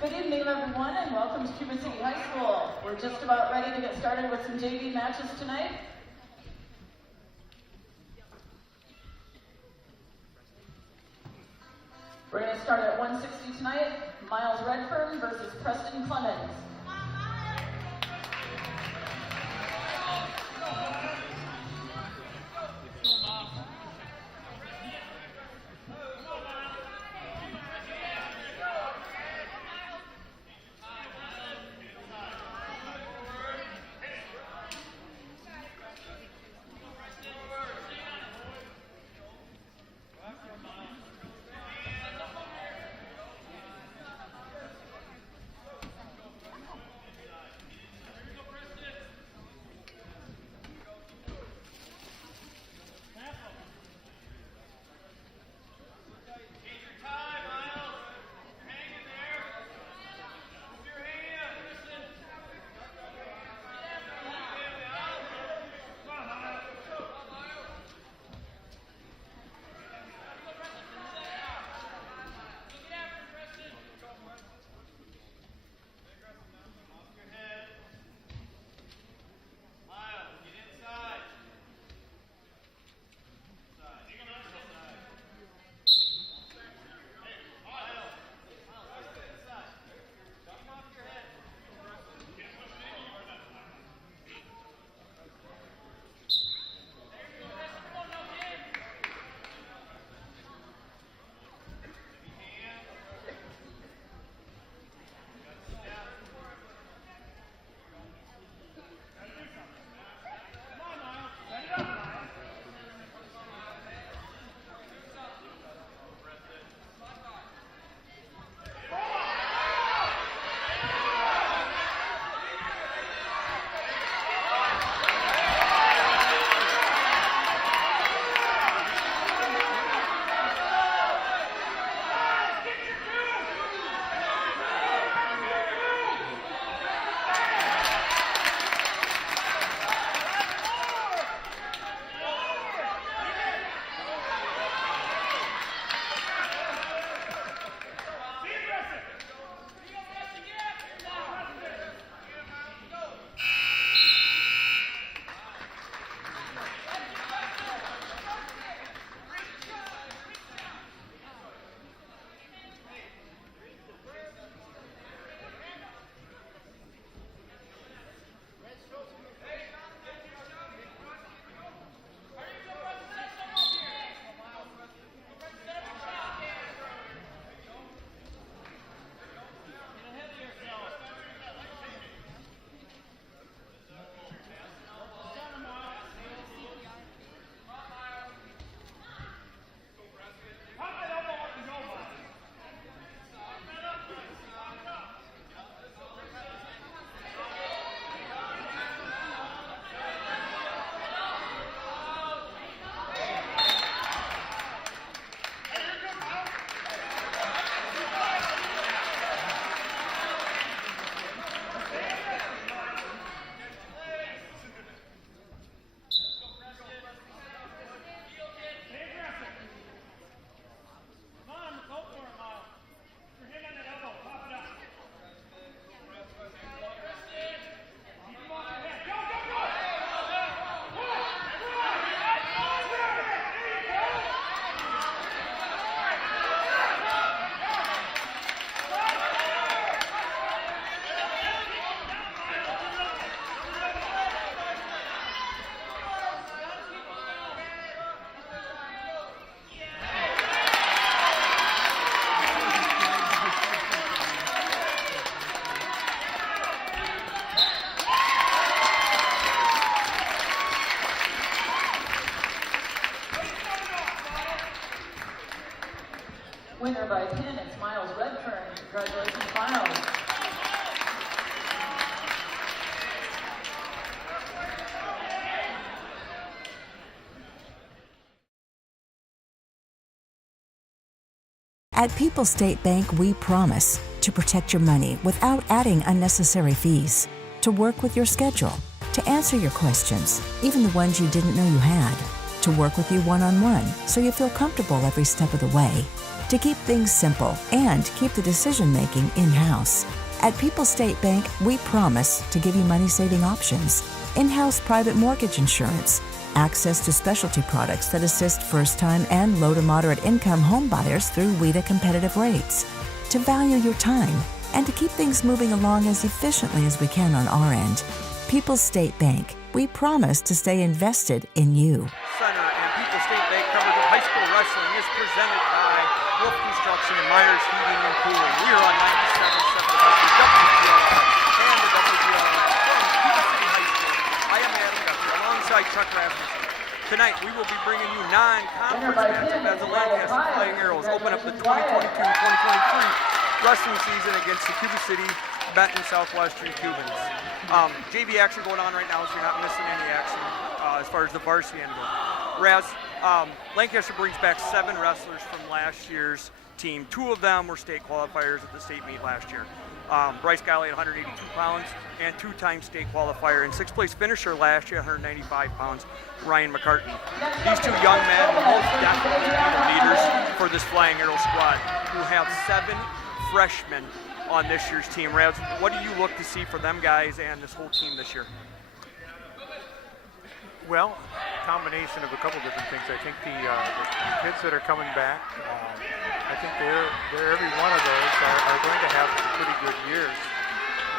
Good evening, everyone, and welcome to Cuba City High School. We're just about ready to get started with some JV matches tonight. We're going to start at 160 tonight. Miles Redfern versus Preston Clemens. Winner by pin, it's Miles Redfern. Congratulations, Miles. At People's State Bank, we promise to protect your money without adding unnecessary fees, to work with your schedule, to answer your questions, even the ones you didn't know you had. to work with you one-on-one so you feel comfortable every step of the way, to keep things simple and keep the decision-making in-house. At People's State Bank, we promise to give you money-saving options, in-house private mortgage insurance, access to specialty products that assist first-time and low to moderate income home buyers through WIDA competitive rates, to value your time, and to keep things moving along as efficiently as we can on our end. People's State Bank, we promise to stay invested in you. Center and People's State Bank coverage of high school wrestling is presented by Wolf Construction and Myers Heating and Cooling. We are on 97.7 WGLI and the WGLI from Cuba City High School. I am Adam Guthrie alongside Chuck Rasmussen. Tonight we will be bringing you non-conference matchup as the Lancaster Flying Arrows open up the 2022-2023 wrestling season against the Cuba City Benton Southwestern Cubans. JV action going on right now, so you're not missing any action as far as the varsity end goes. Whereas Lancaster brings back 7 wrestlers from last year's team. 2 of them were state qualifiers at the state meet last year. Bryce Galley at 182 pounds and 2-time state qualifier and 6th place finisher last year, 195 pounds, Ryan McCartney. These 2 young men will most definitely be the leaders for this Flying Arrow squad, who have 7 freshmen on this year's team. Ravs, what do you look to see for them guys and this whole team this year? Well, combination of a couple different things. I think the kids that are coming back, I think they're every one of those are going to have some pretty good years.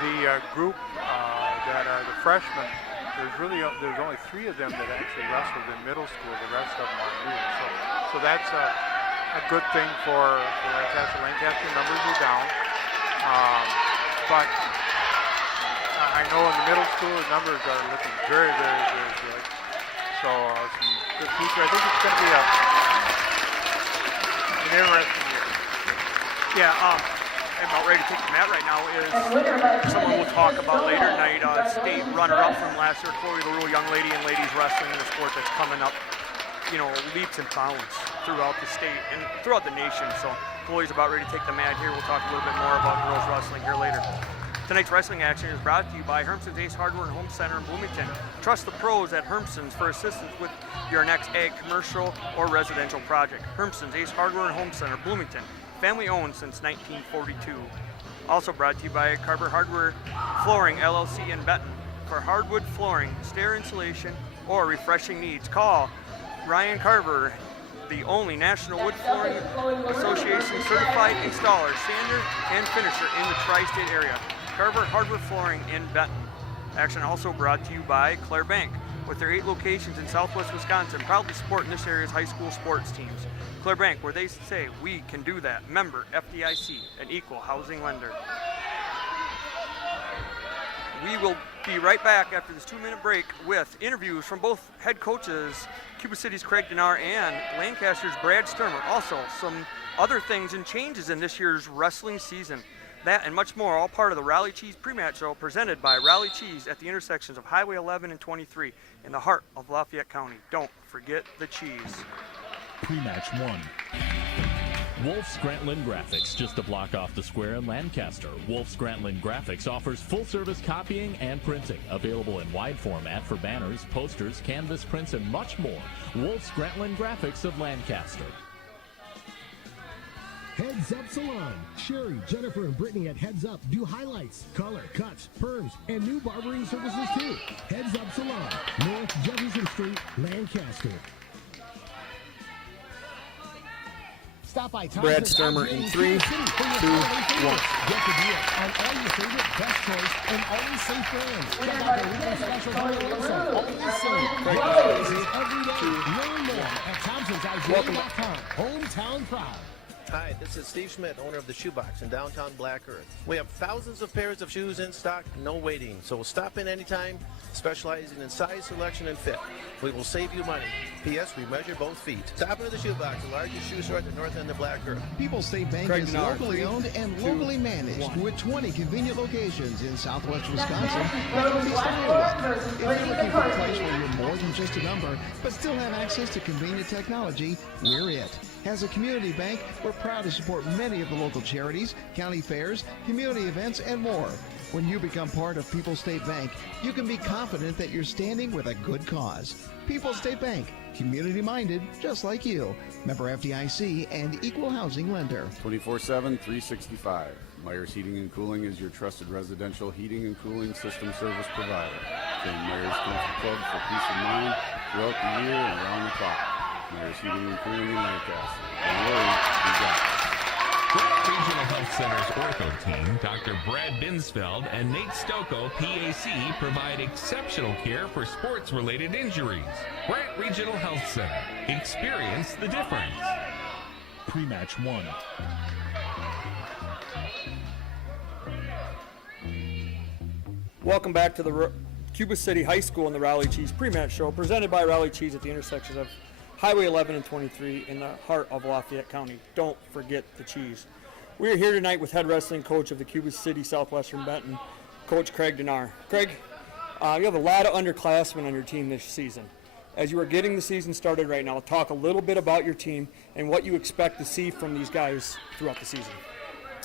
The group that are the freshmen, there's only 3 of them that actually wrestled in middle school. The rest of them are new. So that's a good thing for Lancaster. Lancaster numbers are down, but I know in the middle school the numbers are looking very, very, very good. So some good future. I think it's going to be an interesting year. Yeah, I'm about ready to take the mat right now is someone we'll talk about later tonight, state runner-up from last year, Chloe LaRue, young lady in ladies wrestling, the sport that's coming up, leaps and bounds throughout the state and throughout the nation. So Chloe's about ready to take the mat here. We'll talk a little bit more about girls wrestling here later. Tonight's wrestling action is brought to you by Hermson's Ace Hardware and Home Center in Bloomington. Trust the pros at Hermson's for assistance with your next ag, commercial, or residential project. Hermson's Ace Hardware and Home Center, Bloomington. Family owned since 1942. Also brought to you by Carver Hardware Flooring LLC in Benton. For hardwood flooring, stair insulation, or refreshing needs, call Ryan Carver, the only National Wood Flooring Association certified installer, sander, and finisher in the tri-state area. Carver Hardware Flooring in Benton. Action also brought to you by Claire Bank, with their 8 locations in Southwest Wisconsin, proudly supporting this area's high school sports teams. Claire Bank, where they say we can do that. Member FDIC, an equal housing lender. We will be right back after this 2-minute break with interviews from both head coaches, Cuba City's Craig Denard and Lancaster's Brad Sturmer. Also, some other things and changes in this year's wrestling season. That and much more, all part of the Rally Cheese pre-match show presented by Rally Cheese at the intersections of Highway 11 and 23 in the heart of Lafayette County. Don't forget the cheese. Pre-match 1. Wolf's Grantland Graphics, just a block off the square in Lancaster. Wolf's Grantland Graphics offers full-service copying and printing, available in wide format for banners, posters, canvas prints, and much more. Wolf's Grantland Graphics of Lancaster. Heads Up Salon. Sherry, Jennifer, and Brittany at Heads Up do highlights, color, cuts, perms, and new barbering services too. Heads Up Salon, North Jefferson Street, Lancaster. Stop by Brad Sturmer in 3, 2, 1. Get the deal on all your favorite best choice and always safe brands. Check out their weekly specials on their website. Always safe. Prices every day. Learn more at Thompson'sIGA.com. Hometown proud. Hi, this is Steve Schmidt, owner of the Shoebox in downtown Black Earth. We have thousands of pairs of shoes in stock, no waiting. So stop in anytime, specializing in size, selection, and fit. We will save you money. P.S. We measure both feet. Stop into the Shoebox, the largest shoe store at the north end of Black Earth. People's State Bank is locally owned and locally managed with 20 convenient locations in Southwest Wisconsin and East Iowa. If you're looking for a place where you're more than just a number, but still have access to convenient technology, we're it. As a community bank, we're proud to support many of the local charities, county fairs, community events, and more. When you become part of People's State Bank, you can be confident that you're standing with a good cause. People's State Bank, community-minded, just like you. Member FDIC and equal housing lender. 24/7, 365. Myers Heating and Cooling is your trusted residential heating and cooling system service provider. Join Myers Country Club for peace of mind throughout the year and around the clock. Myers Heating and Cooling in Lancaster. Don't worry, we got it. Grant Regional Health Center's ortho team, Dr. Brad Binsfeld and Nate Stocco, PAC, provide exceptional care for sports-related injuries. Grant Regional Health Center. Experience the difference. Pre-match 1. Welcome back to the Cuba City High School and the Raleigh Cheese pre-match show, presented by Raleigh Cheese at the intersection of Highway 11 and 23 in the heart of Lafayette County. Don't forget the cheese. We are here tonight with head wrestling coach of the Cuba City Southwestern Benton, Coach Craig Denar. Craig, you have a lot of underclassmen on your team this season. As you are getting the season started right now, talk a little bit about your team and what you expect to see from these guys throughout the season.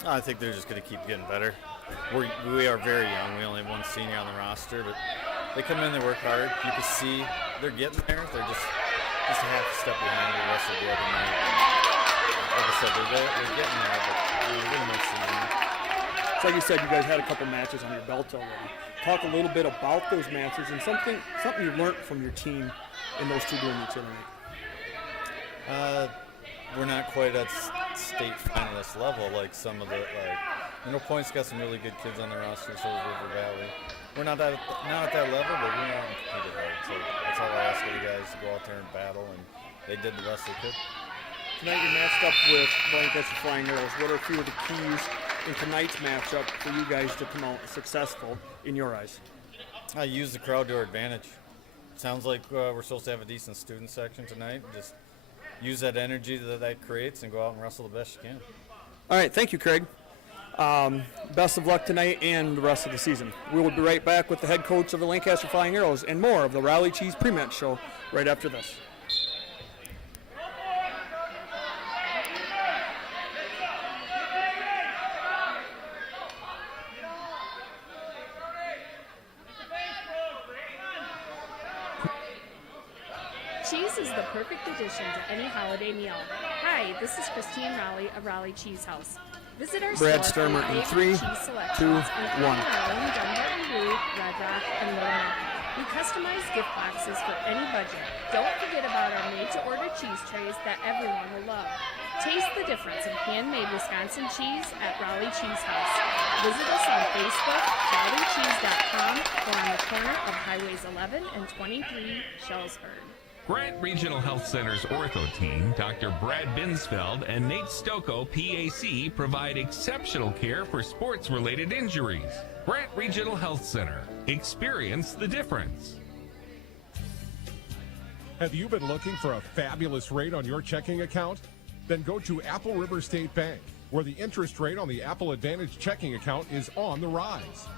I think they're just going to keep getting better. We are very young. We only have one senior on the roster, but they come in, they work hard. You can see they're getting there. They're just a half step behind the rest of the other night. Like I said, they're getting there, but we're really nice seeing. So like you said, you guys had a couple matches on your belt already. Talk a little bit about those matches and something you learned from your team in those two doing each other night. We're not quite at state finalist level like some of the Point's got some really good kids on the roster, so is River Valley. We're not at that level, but we know how to compete hard. So that's all I ask of you guys to go out there and battle, and they did the best they could. Tonight you're matched up with Lancaster Flying Arrows. What are a few of the keys in tonight's matchup for you guys to come out successful in your eyes? I use the crowd to our advantage. Sounds like we're supposed to have a decent student section tonight. Just use that energy that creates and go out and wrestle the best you can. All right, thank you, Craig. Best of luck tonight and the rest of the season. We will be right back with the head coach of the Lancaster Flying Arrows and more of the Raleigh Cheese pre-match show right after this. Cheese is the perfect addition to any holiday meal. Hi, this is Christine Raleigh of Raleigh Cheese House. Visit our Brad store Sturmer for in 3, 2, 1. Dunbar and Blue, Red Rock, and Little Neck. We customize gift boxes for any budget. Don't forget about our made-to-order cheese trays that everyone will love. Taste the difference of handmade Wisconsin cheese at Raleigh Cheese House. Visit us on Facebook, RaleighCheese.com, or on the corner of Highways 11 and 23, Shellsburg. Grant Regional Health Center's ortho team, Dr. Brad Binsfeld and Nate Stocco, PAC, provide exceptional care for sports-related injuries. Grant Regional Health Center. Experience the difference. Have you been looking for a fabulous rate on your checking account? Then go to Apple River State Bank, where the interest rate on the Apple Advantage checking account is on the rise.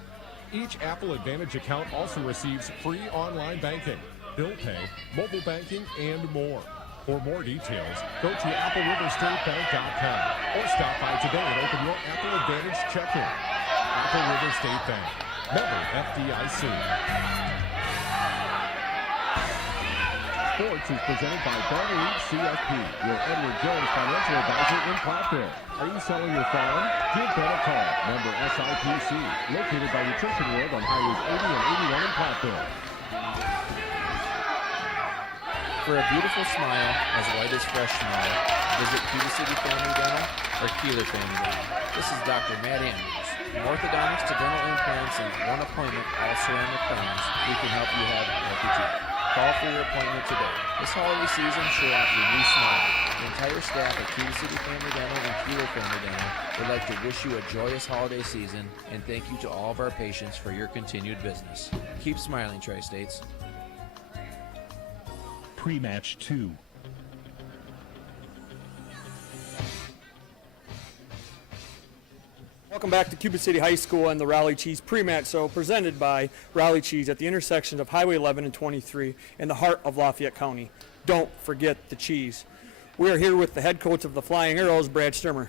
Each Apple Advantage account also receives free online banking, bill pay, mobile banking, and more. For more details, go to AppleRiverStateBank.com or stop by today and open your Apple Advantage checking. Apple River State Bank. Member FDIC. Sports is presented by Banner Eats CFP, your Edward Jones financial advisor in Platteville. Are you selling your farm? Give Ben a call. Member SIPC, located by Nutrition World on Highways 80 and 81 in Platteville. For a beautiful smile as white as fresh snow, visit Cuba City Family Dental or Keeler Family Dental. This is Dr. Matt Andrews. From orthodontics to dental implants and one appointment, all ceramic crowns, we can help you have healthy teeth. Call for your appointment today. This holiday season, show off your new smile. The entire staff at Cuba City Family Dental and Keeler Family Dental would like to wish you a joyous holiday season and thank you to all of our patients for your continued business. Keep smiling, Tri-States. Pre-match 2. Welcome back to Cuba City High School and the Raleigh Cheese pre-match show presented by Raleigh Cheese at the intersection of Highway 11 and 23 in the heart of Lafayette County. Don't forget the cheese. We are here with the head coach of the Flying Arrows, Brad Sturmer.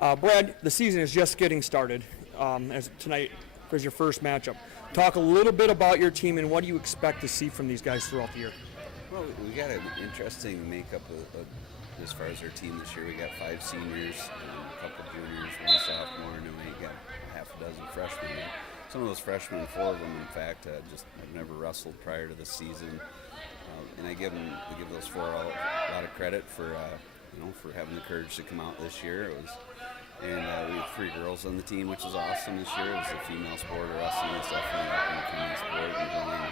Brad, the season is just getting started. As tonight was your first matchup. Talk a little bit about your team and what do you expect to see from these guys throughout the year? Well, we got an interesting makeup as far as our team this year. We got 5 seniors, a couple juniors, 1 sophomore, and then we got half a dozen freshmen. Some of those freshmen, 4 of them, in fact, just have never wrestled prior to the season. And I give those 4 a lot of credit for for having the courage to come out this year. We have 3 girls on the team, which is awesome this year. It's a female sport, or wrestling. It's definitely up in the female sport, and going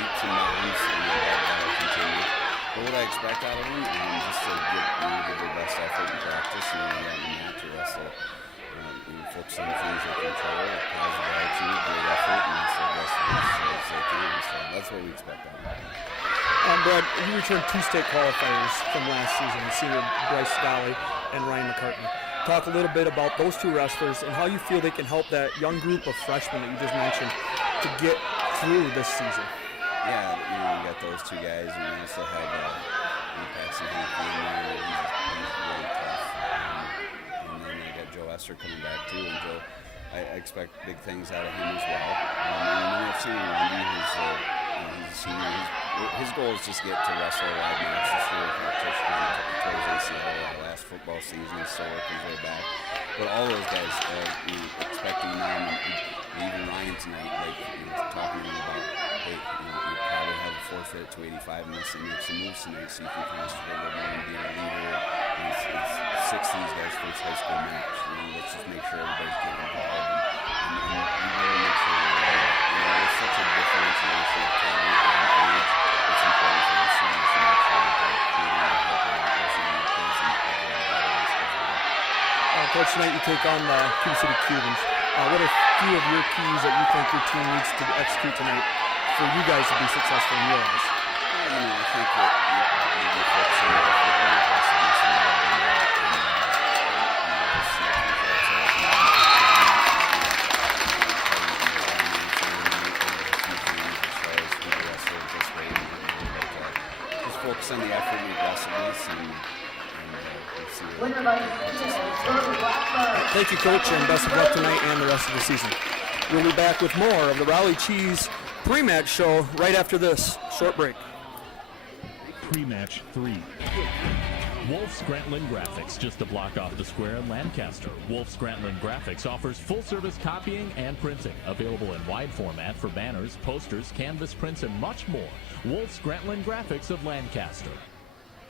leaps and bounds, and that'll continue. But what I expect out of them, just to give their best effort in practice, and get on the mat to wrestle. Focus on the things they control, positive attitude, great effort, and that's the best as they can. So that's what we expect out of them. Brad, you returned 2 state qualifiers from last season, senior Bryce Dolly and Ryan McCartney. Talk a little bit about those 2 wrestlers and how you feel they can help that young group of freshmen that you just mentioned to get through this season. Yeah, we got those 2 guys, and we also have Paxton Hanky in there. He's really tough. And then we got Joe Esser coming back too, and Joe, I expect big things out of him as well. And then we have senior Randy, who's he's a senior. His goal is just get to wrestle a live match this year with competition. He took his ACL last football season. He's still working his way back. But all those guys, expecting them, and even Ryan tonight, talking to him about, hey, you probably have a forfeit to 85 unless they make some moves tonight, see if you can concentrate a little more and be a leader. It's 6 of these guys' first high school match. Let's just make sure everybody's getting involved, and we really make sure there's such a differentiation of talent and age. It's important for the seniors to make sure that they're creating and helping out those young kids and Coach, tonight you take on the Cuba City Cubans. What are a few of your keys that you think your team needs to execute tonight for you guys to be successful in your eyes? I think that you're focusing on aggressiveness and just focus on the effort and aggressiveness and Thank you, Coach, and best of luck tonight and the rest of the season. We'll be back with more of the Raleigh Cheese pre-match show right after this short break. Pre-match 3. Wolf Scranton Graphics, just a block off the square in Lancaster. Wolf Scranton Graphics offers full-service copying and printing, available in wide format for banners, posters, canvas prints, and much more. Wolf Scranton Graphics of Lancaster.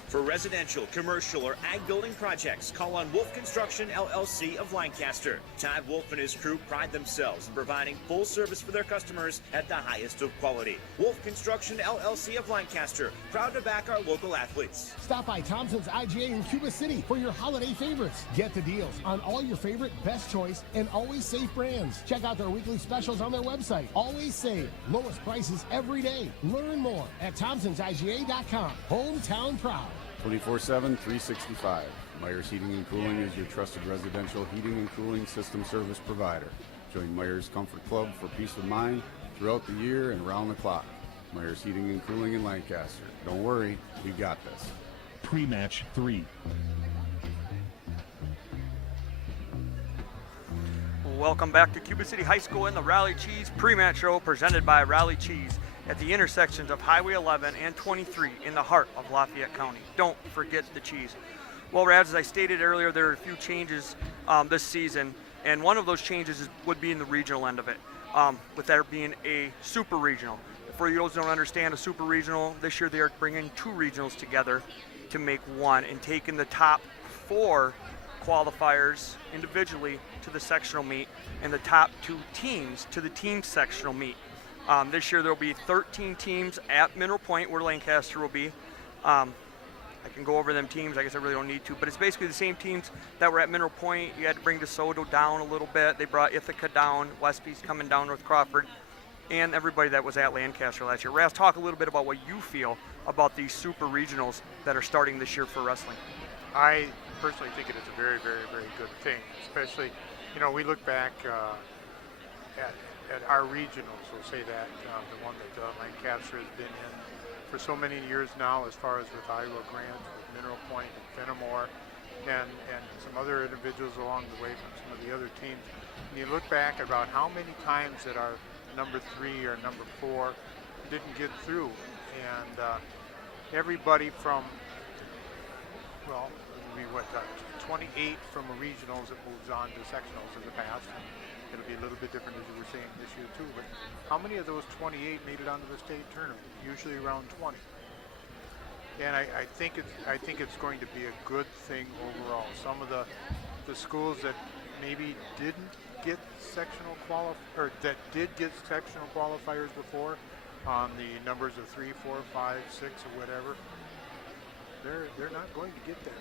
For residential, commercial, or ag building projects, call on Wolf Construction LLC of Lancaster. Todd Wolf and his crew pride themselves in providing full service for their customers at the highest of quality. Wolf Construction LLC of Lancaster, proud to back our local athletes. Stop by Thompson's IGA in Cuba City for your holiday favorites. Get the deals on all your favorite Best Choice and Always Safe brands. Check out their weekly specials on their website. Always Save. Lowest prices every day. Learn more at thompsonsiga.com. Hometown proud. 24/7, 365. Myers Heating and Cooling is your trusted residential heating and cooling system service provider. Join Myers Comfort Club for peace of mind throughout the year and around the clock. Myers Heating and Cooling in Lancaster. Don't worry, we got this. Pre-match 3. Welcome back to Cuba City High School in the Raleigh Cheese pre-match show presented by Raleigh Cheese at the intersections of Highway 11 and 23 in the heart of Lafayette County. Don't forget the cheese. Well, Rads, as I stated earlier, there are a few changes this season, and one of those changes would be in the regional end of it, with there being a super regional. For those who don't understand, a super regional, this year they are bringing 2 regionals together to make one and taking the top 4 qualifiers individually to the sectional meet and the top 2 teams to the team sectional meet. This year there will be 13 teams at Mineral Point where Lancaster will be. I can go over them teams. I guess I really don't need to, but it's basically the same teams that were at Mineral Point. You had to bring DeSoto down a little bit. They brought Ithaca down, Westby's coming down, North Crawford, and everybody that was at Lancaster last year. Raz, talk a little bit about what you feel about these super regionals that are starting this year for wrestling. I personally think it is a very, very, very good thing, especially, we look back at our regionals, we'll say that, the one that Lancaster has been in for so many years now, as far as with Iowa Grant, with Mineral Point, and Fenimore, and some other individuals along the way from some of the other teams. And you look back about how many times that our number 3 or number 4 didn't get through, and everybody from, well, we what, 28 from a regionals that moves on to sectionals in the past. It'll be a little bit different, as you were saying, this year too. But how many of those 28 made it onto the state tournament? Usually around 20. And I think it's going to be a good thing overall. Some of the schools that maybe didn't get sectional or that did get sectional qualifiers before, on the numbers of 3, 4, 5, 6, or whatever, they're not going to get there.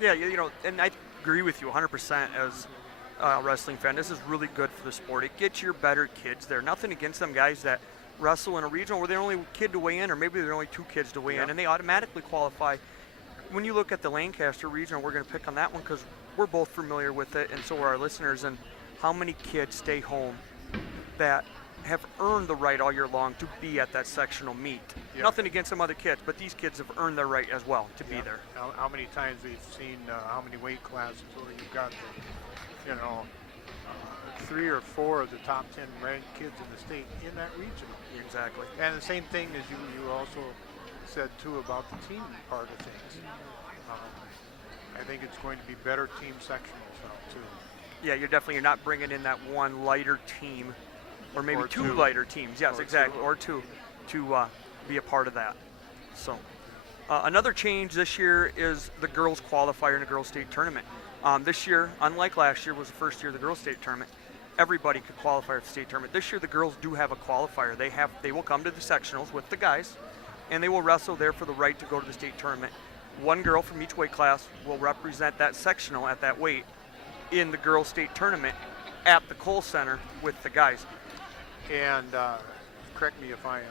Yeah, you know, and I agree with you 100% as a wrestling fan. This is really good for the sport. It gets your better kids there. Nothing against them guys that wrestle in a regional where they're only kid to weigh in, or maybe they're only 2 kids to weigh in, and they automatically qualify. When you look at the Lancaster regional, we're going to pick on that one because we're both familiar with it, and so are our listeners, and how many kids stay home that have earned the right all year long to be at that sectional meet. Nothing against some other kids, but these kids have earned their right as well to be there. How many times we've seen how many weight classes where you've got the, 3 or 4 of the top 10 ranked kids in the state in that regional. Exactly. And the same thing as you also said too about the team part of things. I think it's going to be better team sectionals now too. Yeah, you're not bringing in that one lighter team, or maybe or 2 lighter teams. Yes, exactly, or 2 to be a part of that. So another change this year is the girls qualifier in the girls state tournament. This year, unlike last year, was the first year of the girls state tournament. Everybody could qualify for the state tournament. This year, the girls do have a qualifier. They will come to the sectionals with the guys, and they will wrestle there for the right to go to the state tournament. One girl from each weight class will represent that sectional at that weight in the girls state tournament at the Cole Center with the guys. And correct me if I am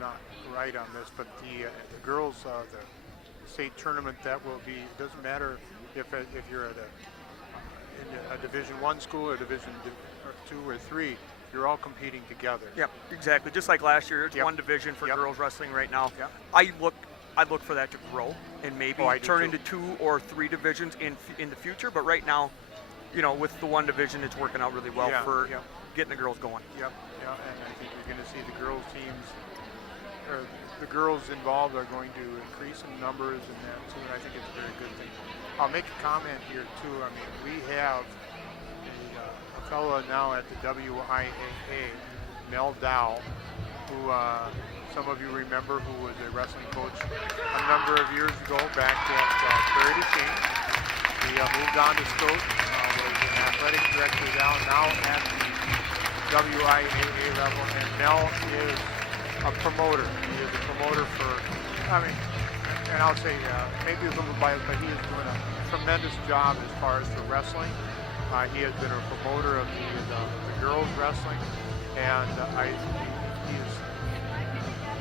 not right on this, but the girls, the state tournament, that will be, it doesn't matter if you're at in a Division 1 school or Division 2 or 3, you're all competing together. Yep, exactly. Just like last year, it's one division for girls wrestling right now. Yep. I look for that to grow and maybe turn into 2 or 3 divisions in the future. But right now, with the one division, it's working out really well for getting the girls going. Yep. Yeah, and I think you're going to see the girls teams, or the girls involved are going to increase in numbers and that too. And I think it's a very good thing. I'll make a comment here too. I mean, we have a fellow now at the WIAA, Mel Dow, who some of you remember, who was a wrestling coach a number of years ago back at Prairie du Chien. He moved on to Stoke, was an athletic director now at the WIAA level, and Mel is a promoter. He is a promoter for, and I'll say maybe a little biased, but he is doing a tremendous job as far as for wrestling. He has been a promoter of the girls wrestling, and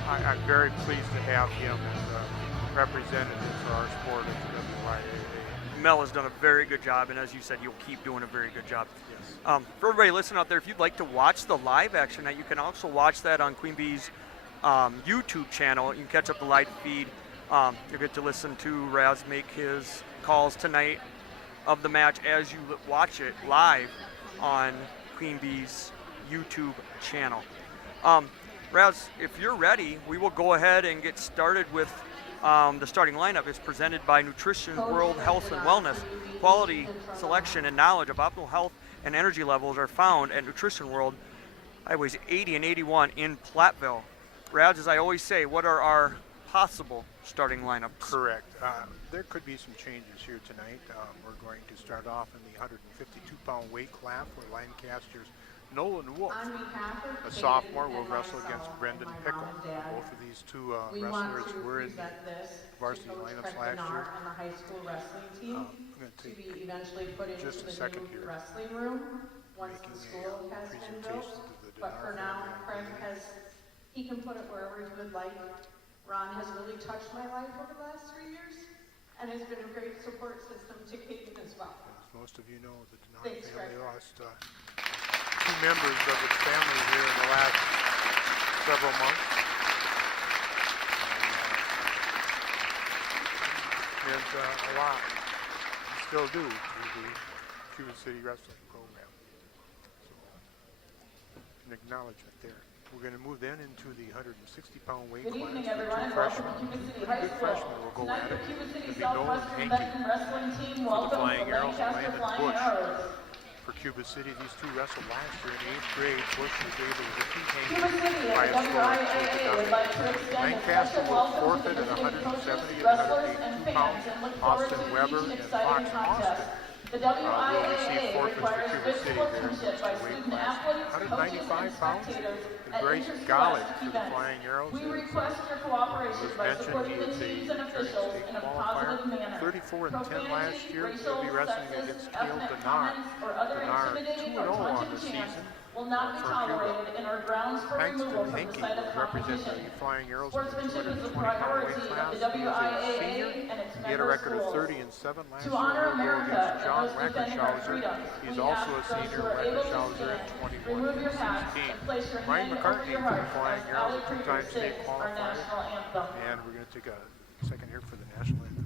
I'm very pleased to have him as a representative for our sport at the WIAA. Mel has done a very good job, and as you said, he'll keep doing a very good job. Yes. For everybody listening out there, if you'd like to watch the live action, you can also watch that on Queen Bee's YouTube channel. You can catch up the live feed. You'll get to listen to Raz make his calls tonight of the match as you watch it live on Queen Bee's YouTube channel. Raz, if you're ready, we will go ahead and get started with the starting lineup. It's presented by Nutrition World Health and Wellness. Quality, selection, and knowledge of optimal health and energy levels are found at Nutrition World, Highways 80 and 81 in Platteville. Raz, as I always say, what are our possible starting lineups? Correct. There could be some changes here tonight. We're going to start off in the 152-pound weight class where Lancaster's Nolan Wolf, a sophomore, will wrestle against Brendan Pickle. Both of these two wrestlers were in the varsity lineups last year. And the high school wrestling team to be eventually put into just a the second new here. wrestling room once the school has been built. But for now, Craig he can put it wherever he would like. Ron has really touched my life over the last 3 years and has been a great support system to Caden as well. As most of you know, the Denard family lost 2 members of its family here in the last several months. a lot. We still do to the Cuba City Wrestling program. So, an acknowledgement there. We're going to move then into the 160-pound weight class. Good evening, for everyone, two and welcome freshmen. to Cuba City Pretty High good School. freshmen will go Tonight, at the it. Cuba City It'll be Nolan Southwestern Hankey Benton wrestling team for the welcomes Flying the Arrows, Lancaster Landon Flying Bush Arrows. for Cuba City. These two wrestled last year in 8th grade. Bush was able to defeat Hankey Cuba City by and a score of 2-0. WIAA would like to extend a Lancaster special will welcome to forfeit the at visiting coaches, 170 and wrestlers, and 182 fans, pounds. and look forward Austin to Weber each and exciting Fox contest. Austin The will receive WIAA forfeits for requires Cuba good City there in sportsmanship this by weight student class. athletes, coaches, and 195 pounds. spectators at Bryce interscholastic Gollick for the events. Flying Arrows. We As, request your cooperation was by mentioned, supporting he the is teams a and returning officials state in a qualifier. positive manner. 34-10 last year. Racial, He'll be wrestling sexist, against Cale ethnic Denard. comments or other Denard intimidating 2-0 or on taunting the chants season will not be for Cuba. tolerated and are grounds for removal Paxton from the Hankey site of will represent competition. the Flying Arrows in the Sportsmanship is a 220-pound weight priority class. of the He is a WIAA senior. and its He had a member record of schools. 30-7 last To year. honor He'll go America against and John those defending our Wackershauser. freedoms, He's we also ask a those senior. who are able to Wackershauser at stand, 21 remove and your hats 16. and place your Ryan hand over McCartney your for heart the Flying as Arrows, Ali a Krieger two-time state sings our qualifier. national anthem. And we're going to take a second here for the national anthem.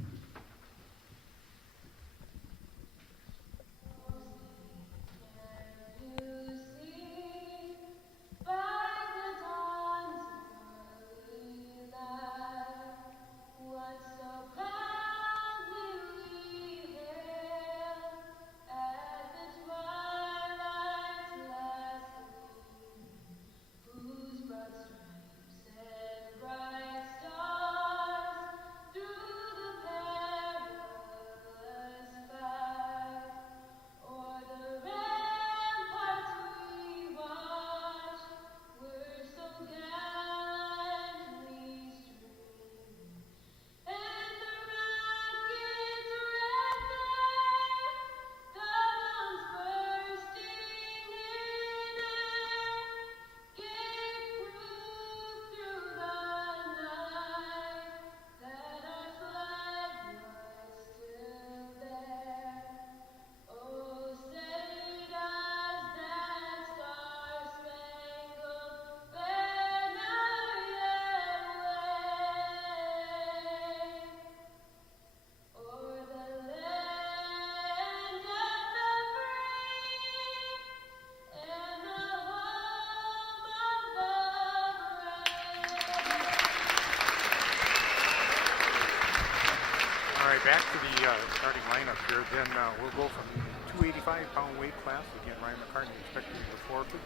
Back to the starting lineup here. Then we'll go from the 285-pound weight class. Again, Ryan McCartney expected to forfeit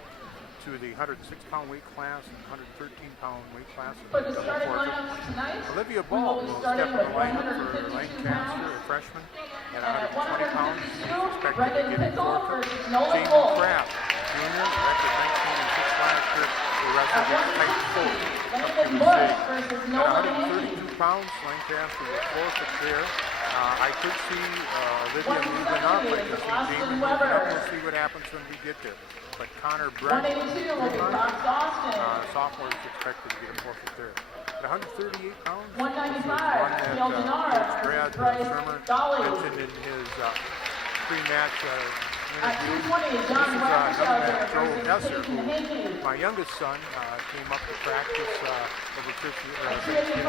to the 106-pound weight class and 113-pound weight class. For the starting lineups tonight, Olivia Ball will step in the lineup for 152 Lancaster, a freshman, at at 120 pounds. She's expected Brendan to get a Pickle forfeit. versus Nolan Jamie Wolf. Kraft, junior, record 19-6 last year. They wrestled against Type 4 of Landon Cuba Bush City. versus At Nolan Hankey. 132 pounds, Lancaster will forfeit there. I could see Olivia moving up. I could see Jamie moving up. We'll see what happens when we get there. But Connor Brett, 182 will be Fox Austin. sophomore, is expected to get a forfeit there. At 138 pounds, 195, Cale Denard Brad versus Shermer Golly. mentioned in his pre-match At interview. 220, John This is another man, Wackershauser Joe versus Esser, Peyton who Hankey. my youngest son came up to practice over Thanksgiving 285, vacation,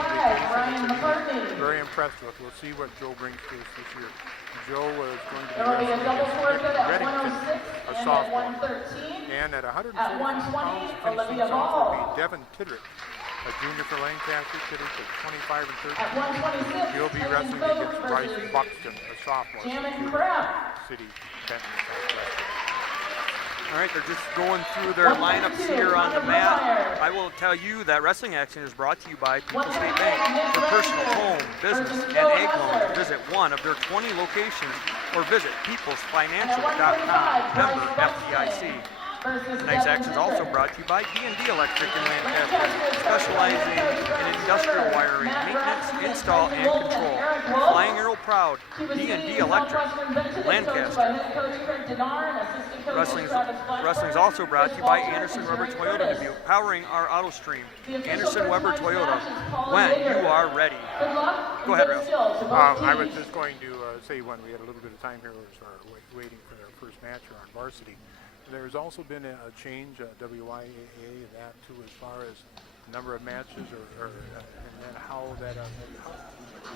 Ryan which he McCartney. was very impressed with. We'll see what Joe brings to us this year. Joe is going to be There will be a double forfeit at Reddington, 106 a and at sophomore. 113. And at 140 At 120, pounds, finishing Olivia us off will be Ball. Devin Tidrick, a junior for Lancaster. Tidrick at 25 and 30. At 126, He'll be Clayton wrestling Phillips against Bryce versus Buxton, a sophomore. Jammin' from Crab. City, Benton, Southwestern. All right, they're just going through their lineups here on the mat. I will tell you that Wrestling Action is brought to you by People's State Bank. For personal, home, business, and ag loans, visit one of their 20 locations or visit peoplesfinancial.com, member FDIC. Tonight's action is also brought to you by D&D Electric in Lancaster, specializing in industrial wiring, maintenance, install, and control. Flying Arrow Proud, D&D Electric, Lancaster. Wrestling is also brought to you by Anderson Weber Toyota Dubuque, powering our auto stream. Anderson Weber Toyota, when you are ready. Go ahead, Ralph. I was just going to say when we had a little bit of time here, we were waiting for their first match here on varsity. There's also been a change, WIAA, that too, as far as number of matches, and then how that.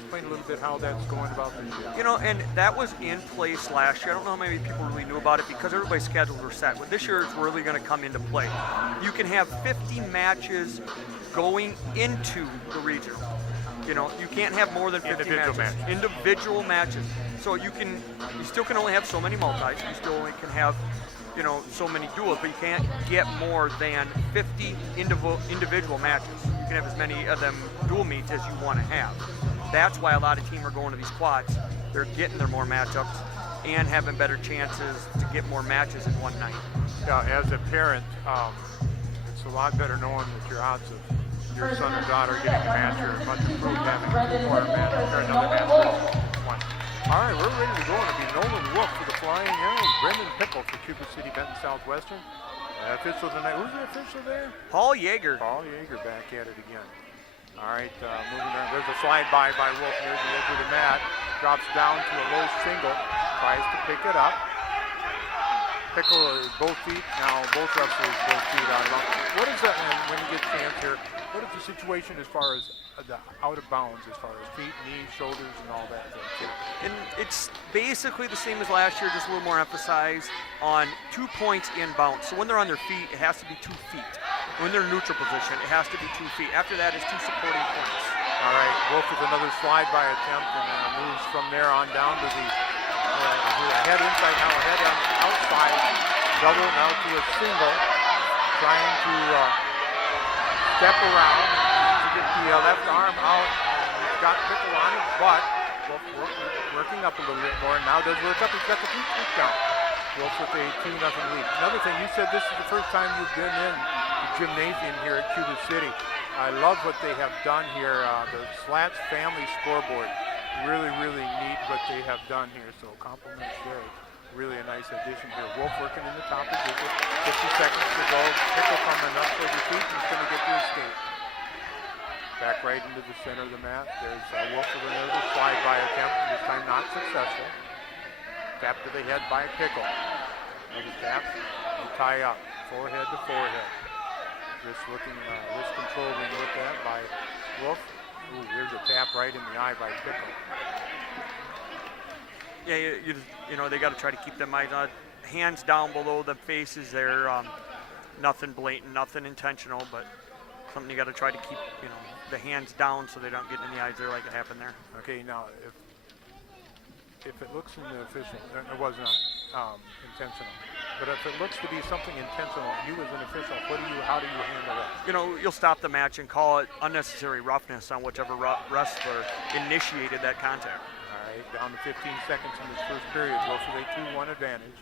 Explain a little bit how that's going about this year. You know, and that was in place last year. I don't know how many people really knew about it because everybody's schedules were set. But this year it's really going to come into play. You can have 50 matches going into the regional. You know, you can't have more than 50 individual matches. So you still can only have so many multis. You still only can have, you know, so many duels, but you can't get more than 50 individual matches. You can have as many of them dual meets as you want to have. That's why a lot of teams are going to these quads. They're getting their more matchups and having better chances to get more matches in one night. Yeah, as a parent, it's a lot better knowing that your odds of your son or daughter getting a match are much improved having two more matches or another match versus one. All right, we're ready to go. It'll be Nolan Wolf for the Flying Arrows, Brendan Pickle for Cuba City, Benton, Southwestern. Official tonight, who's the official there? Paul Yeager. Paul Yeager back at it again. All right, moving on. There's a slide by Wolf near the edge of the mat. Drops down to a low single. Tries to pick it up. Pickle is both feet. Now both wrestlers both feet out of bounds. What is that when you get a chance here? What is the situation as far as the out of bounds, as far as feet, knees, shoulders, and all that? And it's basically the same as last year, just a little more emphasized on 2 points in bounce. So when they're on their feet, it has to be 2 feet. When they're in neutral position, it has to be 2 feet. After that, it's 2 supporting points. All right, Wolf with another slide by attempt and moves from there on down to the head inside, now a head on outside. Double now to a single. Trying to step around to get the left arm out. He's got Pickle on it, but Wolf working up a little bit more. Now does work up. He's got the feet down. Wolf with a 2-0 lead. Another thing, you said this is the first time you've been in the gymnasium here at Cuba City. I love what they have done here. The Slats family scoreboard. Really, really neat what they have done here. So compliments there. Really a nice addition here. Wolf working in the top position. 50 seconds to go. Pickle coming up for the feet. He's going to get to his skate. Back right into the center of the mat. There's Wolf with another slide by attempt. This time not successful. Tap to the head by Pickle. Another tap and tie up. Forehead to forehead. Just looking, wrist control being looked at by Wolf. Ooh, there's a tap right in the eye by Pickle. Yeah, you know, they got to try to keep them eyes on, hands down below the faces there. Nothing blatant, nothing intentional, but something you got to try to keep, you know, the hands down so they don't get in the eyes there like it happened there. Okay, now if it looks in the official, it was not intentional. But if it looks to be something intentional, you as an official, how do you handle that? You know, you'll stop the match and call it unnecessary roughness on whichever wrestler initiated that contact. All right, down to 15 seconds in this first period. Wolf with a 2-1 advantage.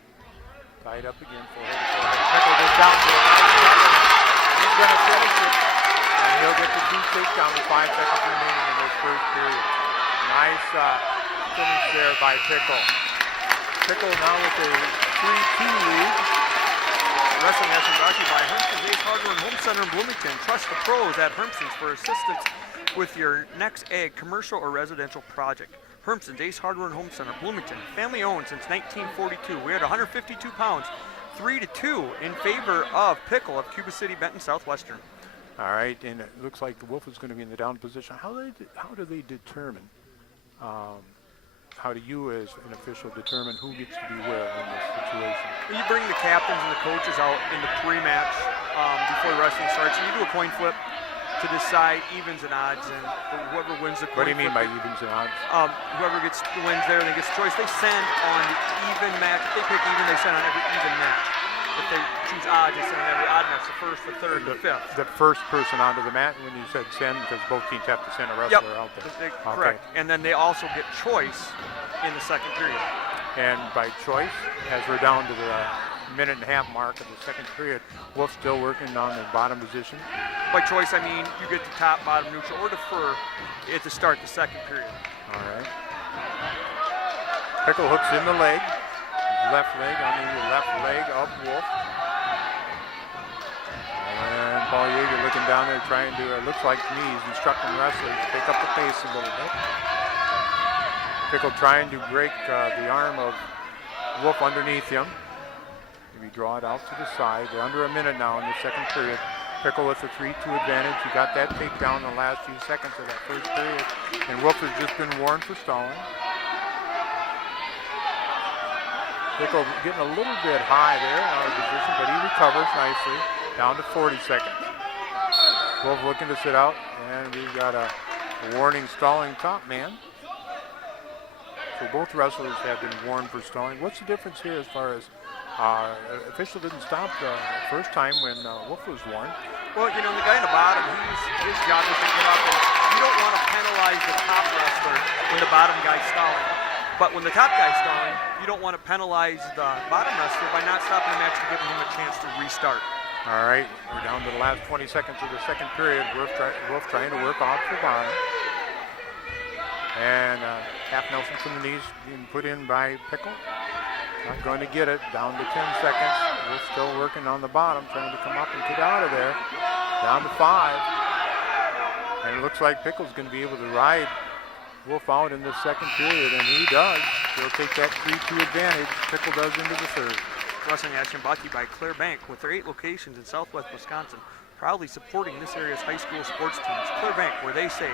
Tied up again, forehead to forehead. Pickle goes down to a nice second. He's going to finish it. And he'll get the 2 takedown with 5 seconds remaining in this first period. Nice finish there by Pickle. Pickle now with a 3-2 lead. Wrestling has been brought to you by Hermson's Ace Hardware and Home Center in Bloomington. Trust the pros at Hermson's for assistance with your next ag, commercial, or residential project. Hermson's Ace Hardware and Home Center, Bloomington, family owned since 1942. We had 152 pounds, 3-2 in favor of Pickle of Cuba City, Benton, Southwestern. All right, and it looks like the Wolf is going to be in the down position. How do they determine? How do you, as an official, determine who gets to be where in this situation? You bring the captains and the coaches out in the pre-match before the wrestling starts, and you do a coin flip to decide evens and odds, and whoever wins the coin flip. What do you mean by evens and odds? Whoever wins there, they gets a choice. They send on the even match. If they pick even, they send on every even match. If they choose odds, they send on every odd match, the first, the third, the fifth. The first person onto the mat when you said send, because both teams have to send a wrestler out there. Correct. Okay. And then they also get choice in the second period. And by choice, as we're down to the minute-and-a-half mark of the second period, Wolf still working on the bottom position. By choice, I mean you get the top, bottom, neutral, or defer at the start of the second period. All right. Pickle hooks in the leg. Left leg on the left leg of Wolf. And Paul Yeager looking down there trying to, looks like to me, he's instructing wrestlers to pick up the pace a little bit. Pickle trying to break the arm of Wolf underneath him. Maybe draw it out to the side. They're under a minute now in the second period. Pickle with the 3-2 advantage. He got that takedown in the last few seconds of that first period. And Wolford's just been warned for stalling. Pickle getting a little bit high there out of position, but he recovers nicely. Down to 40 seconds. Wolf looking to sit out, and we've got a warning stalling top man. So both wrestlers have been warned for stalling. What's the difference here as far as official didn't stop the first time when Wolf was warned? Well, you know, the guy in the bottom, his job is to get up, and you don't want to penalize the top wrestler when the bottom guy's stalling. But when the top guy's stalling, you don't want to penalize the bottom wrestler by not stopping the match and giving him a chance to restart. All right, we're down to the last 20 seconds of the second period. Wolf trying to work off the bottom. And half Nelson from the knees being put in by Pickle. Not going to get it. Down to 10 seconds. Wolf still working on the bottom, trying to come up and get out of there. Down to 5. And it looks like Pickle's going to be able to ride Wolf out in the second period, and he does. He'll take that 3-2 advantage. Pickle does into the third. Wrestling action brought to you by Clear Bank, with their 8 locations in Southwest Wisconsin, proudly supporting this area's high school sports teams. Clear Bank, where they say,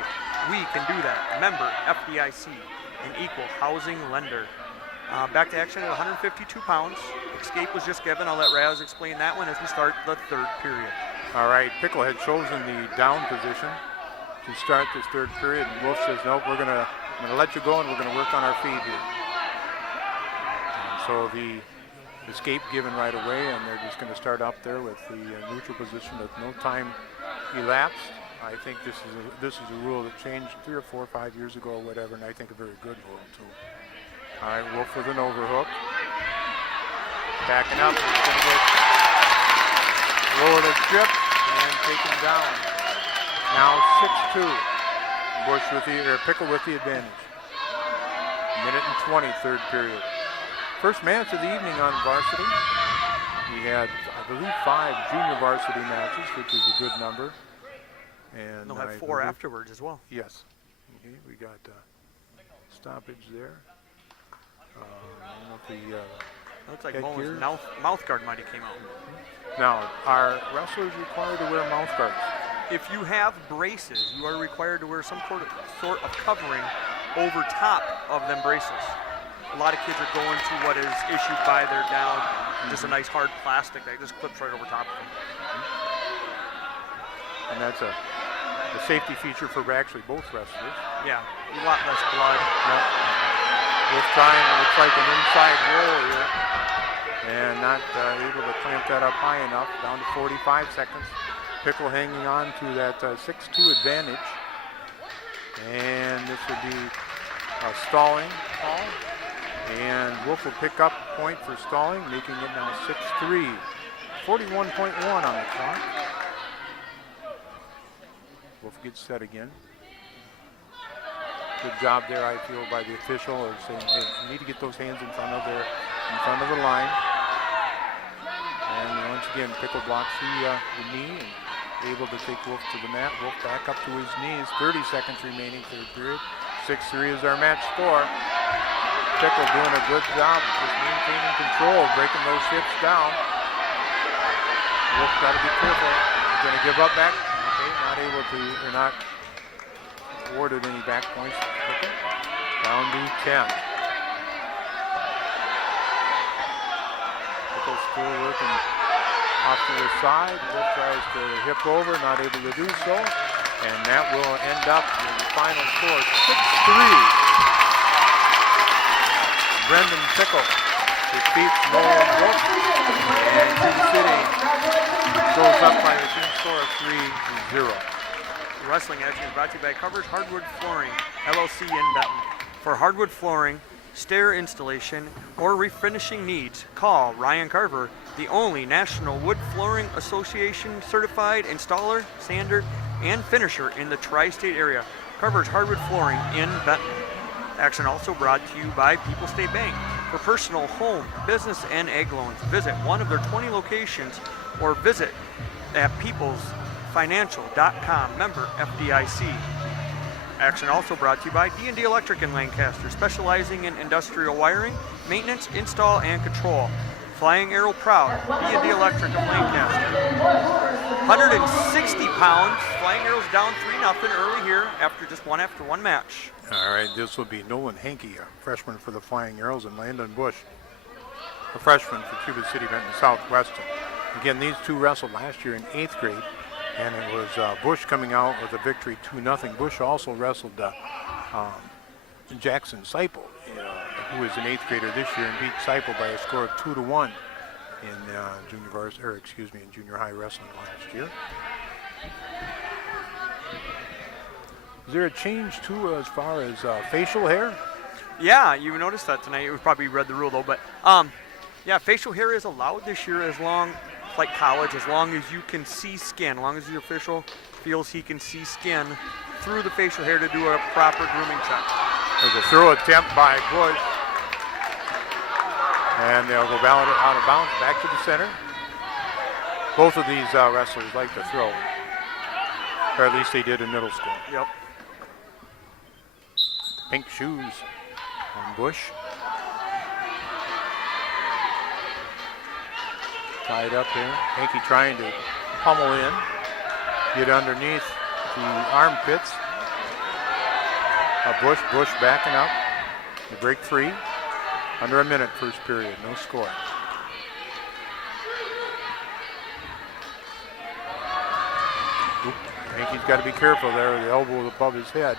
we can do that. Member FDIC, an equal housing lender. Back to action at 152 pounds. Escape was just given. I'll let Raz explain that one as we start the third period. All right, Pickle had chosen the down position to start this third period, and Wolf says, nope, I'm gonna let you go, and we're gonna work on our feet here. And so the escape given right away, and they're just gonna start up there with the neutral position with no time elapsed. I think this is a rule that changed 3 or 4 or 5 years ago or whatever, and I think a very good rule too. All right, Wolf with an overhook. Backing up, he's gonna get lowered a trip and taken down. Now 6-2. Pickle with the advantage. Minute and 20, third period. First match of the evening on varsity. We had, I believe, 5 junior varsity matches, which is a good number. And they'll have 4 afterwards as well. Yes. Okay, we got stoppage there. Looks like Mullen's mouth guard might have came out. Now, are wrestlers required to wear mouth guards? If you have braces, you are required to wear some sort of covering over top of them braces. A lot of kids are going to what is issued by their gown, just a nice hard plastic that just clips right over top of them. And that's a safety feature for actually both wrestlers. Yeah, a lot less blood. Yep. Wolf trying, looks like an inside roll here, and not able to clamp that up high enough. Down to 45 seconds. Pickle hanging on to that 6-2 advantage. And this would be a stalling call. And Wolf will pick up a point for stalling, making it now 6-3. 41.1 on the clock. Wolf gets set again. Good job there, I feel, by the official of saying, hey, you need to get those hands in front of the line. And once again, Pickle blocks the knee and able to take Wolf to the mat. Wolf back up to his knees. 30 seconds remaining third period. 6-3 is our match score. Pickle doing a good job of just maintaining control, breaking those hips down. Wolf's got to be careful. He's going to give up back. Okay, not able to, or not awarded any back points. Pickle. Down to 10. Pickle still working off to the side. Wolf tries to hip over, not able to do so. And that will end up in the final score, 6-3. Brendan Pickle defeats Nolan Wolf, and Cuba City goes up by a team score of 3-0. The wrestling action is brought to you by Coverage Hardwood Flooring, LLC in Benton. For hardwood flooring, stair installation, or refinishing needs, call Ryan Carver, the only National Wood Flooring Association certified installer, sander, and finisher in the tri-state area. Carver's Hardwood Flooring in Benton. Action also brought to you by People State Bank. For personal, home, business, and ag loans, visit one of their 20 locations or visit at peoplesfinancial.com, member FDIC. Action also brought to you by D&D Electric in Lancaster, specializing in industrial wiring, maintenance, install, and control. Flying Arrow proud, D&D Electric of Lancaster. 160 pounds. Flying Arrows down 3-0 early here after one match. All right, this will be Nolan Hankey, a freshman for the Flying Arrows, and Landon Bush, a freshman for Cuba City, Benton, Southwestern. Again, these two wrestled last year in 8th grade, and it was Bush coming out with a victory 2-0. Bush also wrestled Jackson Seipel, who is an 8th grader this year, and beat Seipel by a score of 2-1 in in junior high wrestling last year. Is there a change too as far as facial hair? Yeah, you noticed that tonight. We probably read the rule though, but yeah, facial hair is allowed this year as long, like college, as long as you can see skin, as long as your official feels he can see skin through the facial hair to do a proper grooming check. There's a throw attempt by Bush. And they'll go out of bounds, back to the center. Both of these wrestlers like to throw. Or at least they did in middle school. Yep. Pink shoes on Bush. Tied up here. Hankey trying to pummel in. Get underneath the armpits. Bush backing up. The break free. Under a minute, first period, no score. Hankey's got to be careful there. The elbow above his head.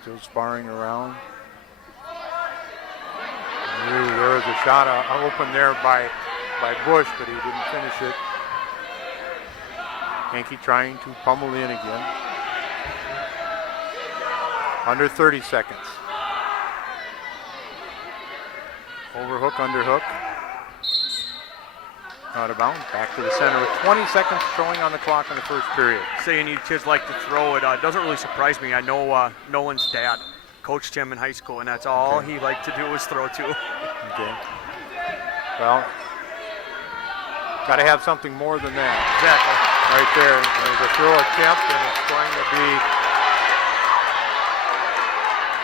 Still sparring around. There was a shot open there by Bush, but he didn't finish it. Hankey trying to pummel in again. Under 30 seconds. Overhook, underhook. Out of bounds, back to the center with 20 seconds showing on the clock in the first period. Saying you kids like to throw, it doesn't really surprise me. I know Nolan's dad coached him in high school, and that's all he liked to do was throw to. Okay. Well, got to have something more than that. Exactly. Right there. There's a throw attempt, and it's going to be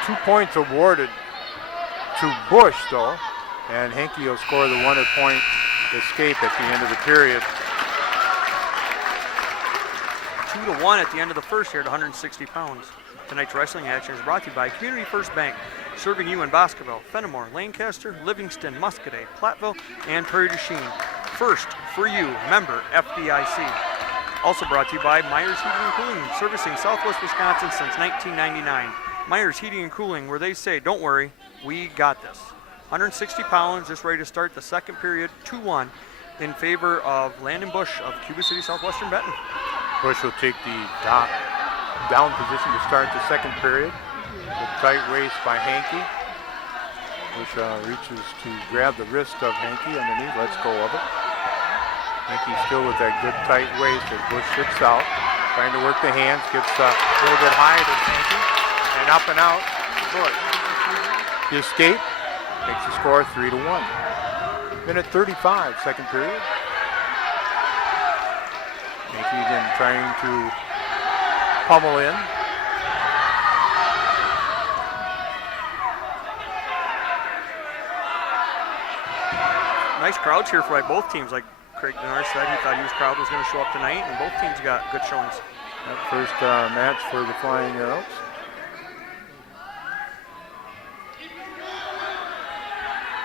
2 points awarded to Bush, though, and Hankey will score the 100-point escape at the end of the period. 2-1 at the end of the first here at 160 pounds. Tonight's wrestling action is brought to you by Community First Bank, serving you in Boscoville, Fenimore, Lancaster, Livingston, Muscadet, Platteville, and Prairie du Chien. First for you, member FDIC. Also brought to you by Myers Heating and Cooling, servicing Southwest Wisconsin since 1999. Myers Heating and Cooling, where they say, don't worry, we got this. 160 pounds, just ready to start the second period, 2-1 in favor of Landon Bush of Cuba City, Southwestern Benton. Bush will take the down position to start the second period. The tight waist by Hankey. Bush reaches to grab the wrist of Hankey underneath, lets go of it. Hankey still with that good tight waist as Bush sits out. Trying to work the hands, gets a little bit high to Hankey. And up and out, Bush. The escape makes the score 3-1. Minute 35, second period. Hankey again trying to pummel in. Nice crowds here for both teams. Like Craig Denard said, he thought his crowd was going to show up tonight, and both teams got good showings. That first match for the Flying Arrows.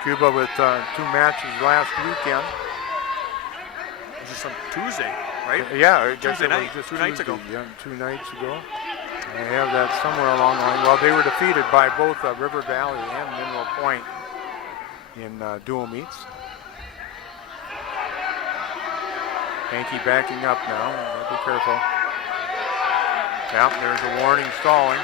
Cuba with 2 matches last weekend. This is on Tuesday, right? Yeah, I guess Tuesday it night, was just 2 nights ago. Yeah, 2 nights ago. I have that somewhere along the line. Well, they were defeated by both River Valley and Mineral Point in dual meets. Hankey backing up now. Be careful. Yeah, there's a warning stalling.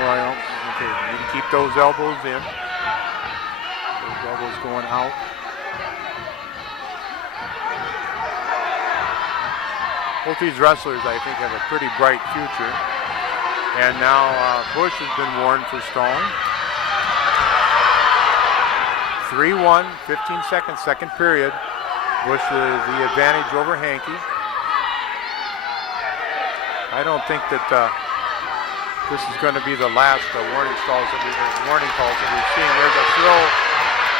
Okay, you need to keep those elbows in. Those elbows going out. Both these wrestlers, I think, have a pretty bright future. And now Bush has been warned for stalling. 3-1, 15 seconds, second period. Bush is the advantage over Hankey. I don't think that this is going to be the last warning calls that we've seen. There's a throw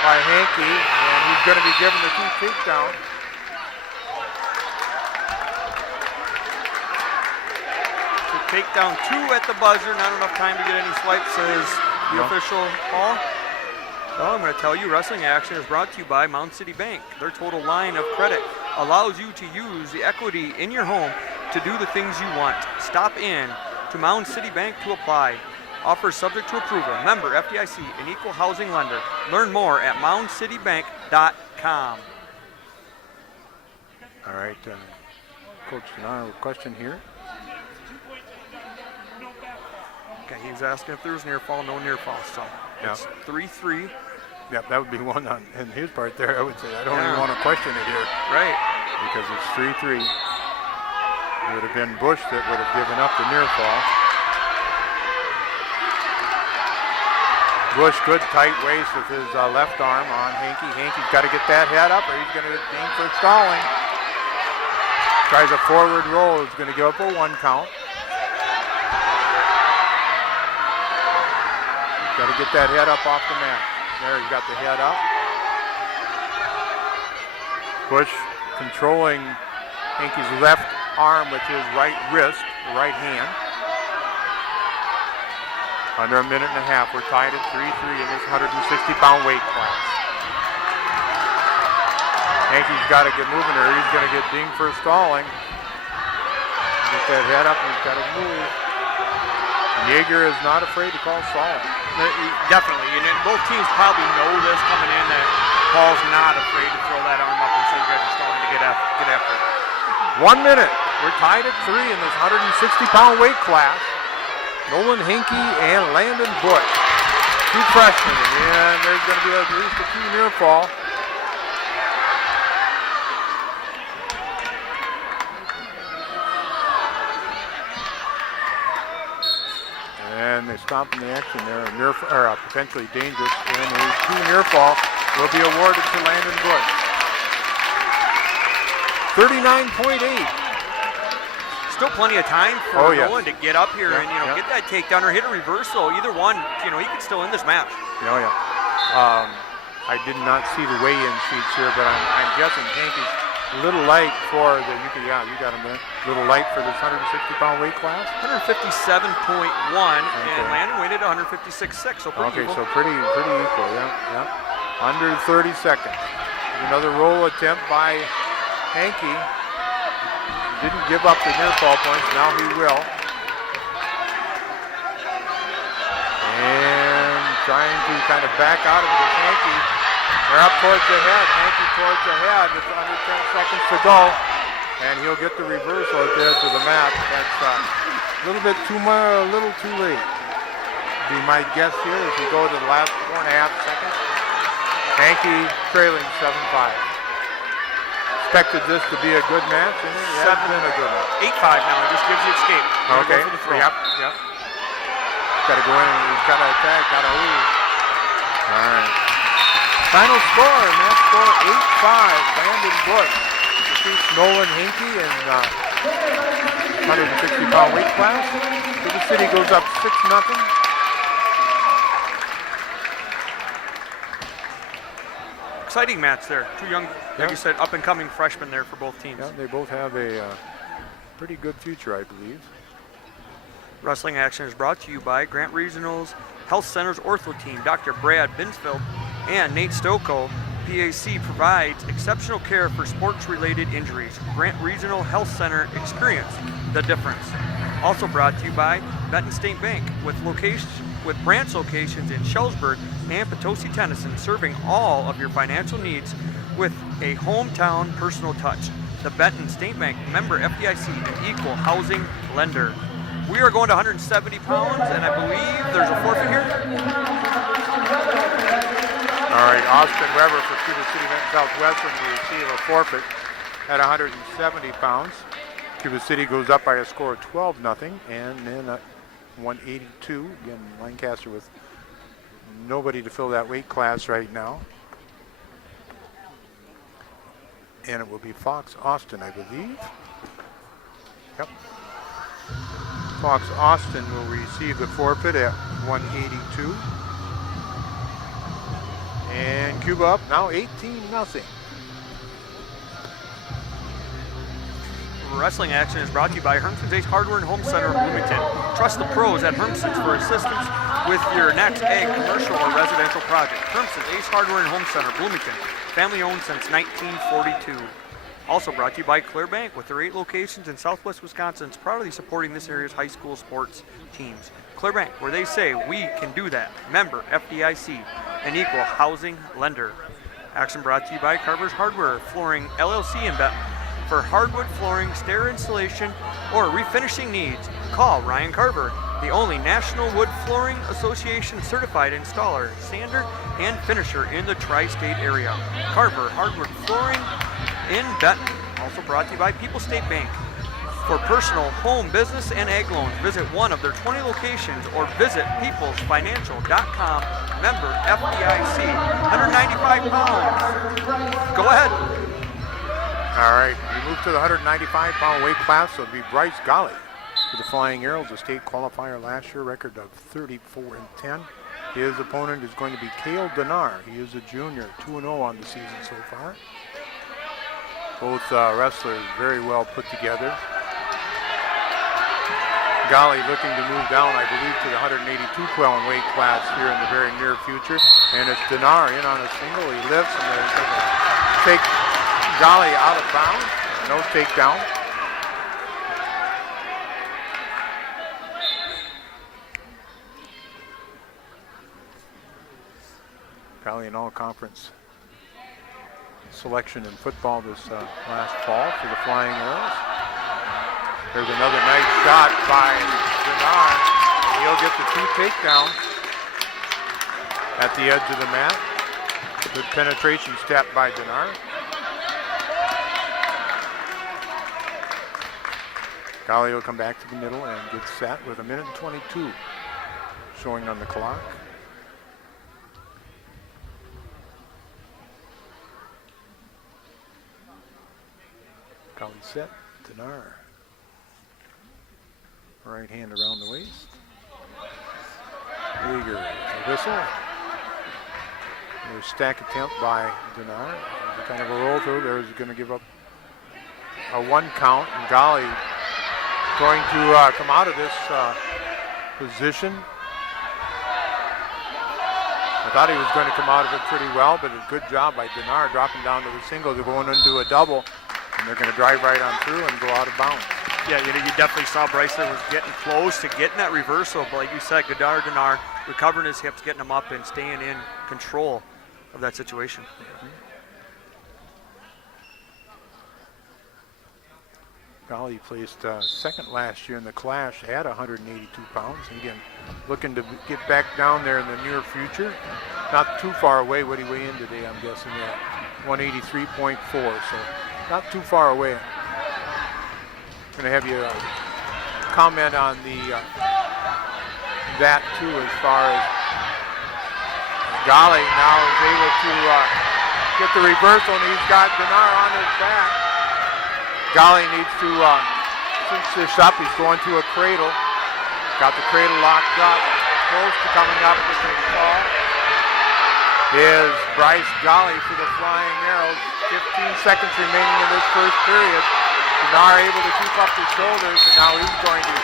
by Hankey, and he's going to be given the 2 takedown. So takedown 2 at the buzzer, not enough time to get any swipes, says the official, Paul. So I'm going to tell you, Wrestling Action is brought to you by Mound City Bank. Their total line of credit allows you to use the equity in your home to do the things you want. Stop in to Mound City Bank to apply. Offers subject to approval. Member FDIC, an equal housing lender. Learn more at moundcitybank.com. All right, Coach Denaro, question here. Okay, he was asking if there was near fall, no near fall. So it's 3-3. Yep, that would be one on in his part there. I would say I don't even want to question it here. Right. Because it's 3-3. It would have been Bush that would have given up the near fall. Bush, good tight waist with his left arm on Hankey. Hankey's got to get that head up or he's going to get dinged for stalling. Tries a forward roll. He's going to give up a 1 count. He's got to get that head up off the mat. There, he's got the head up. Bush controlling Hankey's left arm with his right wrist, the right hand. Under a minute and a half. We're tied at 3-3 in this 160-pound weight class. Hankey's got to get moving or he's going to get dinged for stalling. Get that head up and he's got to move. Yeager is not afraid to call stalling. Definitely, and both teams probably know this coming in that Paul's not afraid to throw that arm up and say you guys are stalling to get after it. 1 minute. We're tied at 3 in this 160-pound weight class. Nolan Hankey and Landon Bush. 2 freshmen, and there's going to be at least a 2 near fall. And they stop in the action there. Potentially dangerous, and a 2 near fall will be awarded to Landon Bush. 39.8. Still plenty of time for Nolan to get up here and get that takedown or hit a reversal. Either one, he could still win this match. I did not see the weigh-in sheets here, but I'm guessing Hankey's a little light for the. You got him there. A little light for this 160-pound weight class. 157.1, and Landon weighed at 156.6. So pretty equal. So pretty equal. Yeah. Under 30 seconds. Another roll attempt by Hankey. Didn't give up the near fall points, now he will. And trying to kind of back out of it with Hankey. They're up towards the head. Hankey towards the head. It's under 10 seconds to go. And he'll get the reversal out there to the mat. That's a little bit too much, a little too late. Be my guess here as we go to the last 4.5 seconds. Hankey trailing 7-5. Expected this to be a good match, and it has been a good one. 8-5 now, it just gives you escape. Okay. Go for the throw. Yep. Got to go in and he's got to attack, got to leave. All right. Final score, match score 8-5. Landon Bush defeats Nolan Hankey in 160-pound weight class. Cuba City goes up 6-0. Exciting match there. 2 young, like you said, up-and-coming freshmen there for both teams. Yeah, they both have a pretty good future, I believe. Wrestling Action is brought to you by Grant Regional's Health Center's Ortho Team. Dr. Brad Binsfeld and Nate Stocco. PAC provides exceptional care for sports-related injuries. Grant Regional Health Center, experience the difference. Also brought to you by Benton State Bank with branch locations in Shellsburg and Potosi, Tennyson, serving all of your financial needs with a hometown personal touch. The Benton State Bank, member FDIC, an equal housing lender. We are going to 170 pounds, and I believe there's a forfeit here. All right, Austin Weber for Cuba City Benton Southwestern will receive a forfeit at 170 pounds. Cuba City goes up by a score of 12-0, and then 182. Again, Lancaster with nobody to fill that weight class right now. And it will be Fox Austin, I believe. Yep. Fox Austin will receive the forfeit at 182. And Cuba up now 18-0. Wrestling action is brought to you by Hermson's Ace Hardware and Home Center of Bloomington. Trust the pros at Hermson's for assistance with your next ag, commercial, or residential project. Hermson's Ace Hardware and Home Center, Bloomington. Family owned since 1942. Also brought to you by Clear Bank with their 8 locations in Southwest Wisconsin, proudly supporting this area's high school sports teams. Clear Bank, where they say we can do that. Member FDIC, an equal housing lender. Action brought to you by Carver's Hardware Flooring LLC in Benton. For hardwood flooring, stair installation, or refinishing needs, call Ryan Carver, the only National Wood Flooring Association certified installer, sander, and finisher in the tri-state area. Carver Hardwood Flooring in Benton. Also brought to you by People State Bank. For personal, home, business, and ag loans, visit one of their 20 locations or visit peoplesfinancial.com. Member FDIC, 195 pounds. Go ahead. All right, we move to the 195-pound weight class. So it'll be Bryce Golly for the Flying Arrows, a state qualifier last year, record of 34-10. His opponent is going to be Cale Denar. He is a junior, 2-0 on the season so far. Both wrestlers very well put together. Golly looking to move down, I believe, to the 182-pound weight class here in the very near future. And it's Denar in on a single. He lifts and then take Golly out of bounds. No takedown. Golly in all-conference selection in football this last fall for the Flying Arrows. There's another nice shot by Denar. He'll get the 2 takedowns at the edge of the mat. Good penetration step by Denar. Golly will come back to the middle and get set with 1:22 showing on the clock. Golly set, Denar. Right hand around the waist. Eager to whistle. There's stack attempt by Denar. Kind of a roll through. There's going to give up a 1 count. And Golly going to come out of this position. I thought he was going to come out of it pretty well, but a good job by Denar dropping down to the single. They're going into a double, and they're going to drive right on through and go out of bounds. Yeah, you definitely saw Bryce there was getting close to getting that reversal, but like you said, Denar recovering his hips, getting him up and staying in control of that situation. Golly placed second last year in the Clash at 182 pounds. Again, looking to get back down there in the near future. Not too far away. What did he weigh in today, I'm guessing, at 183.4, so not too far away. Going to have you comment on that too, as far as Golly now is able to get the reversal, and he's got Denar on his back. Golly needs to cinch this up. He's going to a cradle. Got the cradle locked up. Close to coming up with the fall. Is Bryce Golly for the Flying Arrows. 15 seconds remaining in this first period. Denar able to keep up his shoulders, and now he's going to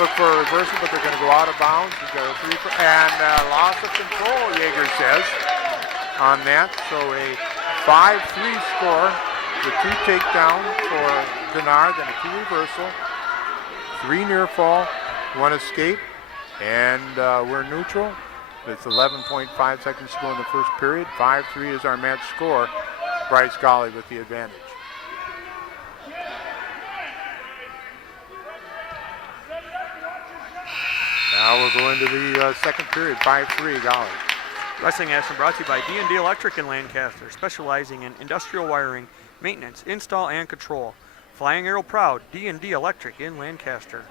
look for a reversal, but they're going to go out of bounds. He's got a 3 and loss of control, Yeager says, on that. So a 5-3 score. The 2 takedown for Denar, then a 2 reversal, 3 near fall, 1 escape, and we're neutral. It's 11.5 seconds to go in the first period. 5-3 is our match score. Bryce Golly with the advantage. Now we'll go into the second period, 5-3 Golly. Wrestling action brought to you by D&D Electric in Lancaster, specializing in industrial wiring, maintenance, install, and control. Flying Arrow proud, D&D Electric in Lancaster.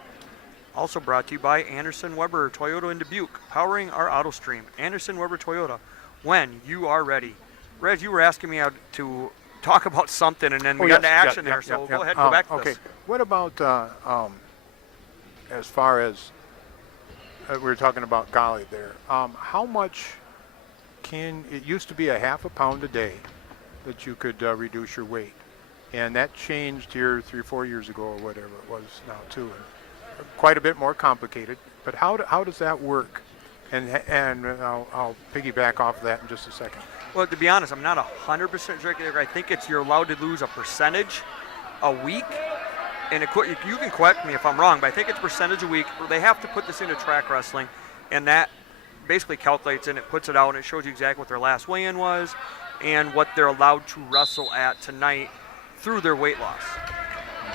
Also brought to you by Anderson Weber Toyota in Dubuque, powering our auto stream. Anderson Weber Toyota, when you are ready. Reg, you were asking me to talk about something, and then we got into action there, so go ahead and go back to this. What about as far as we were talking about golly there, how much it used to be a half a pound a day that you could reduce your weight, and that changed here 3 or 4 years ago or whatever it was now too, and quite a bit more complicated. But how does that work? And I'll piggyback off of that in just a second. Well, to be honest, I'm not 100% sure. I think you're allowed to lose a percentage a week. And you can correct me if I'm wrong, but I think it's percentage a week. They have to put this into track wrestling, and that basically calculates and it puts it out, and it shows you exactly what their last weigh-in was and what they're allowed to wrestle at tonight through their weight loss.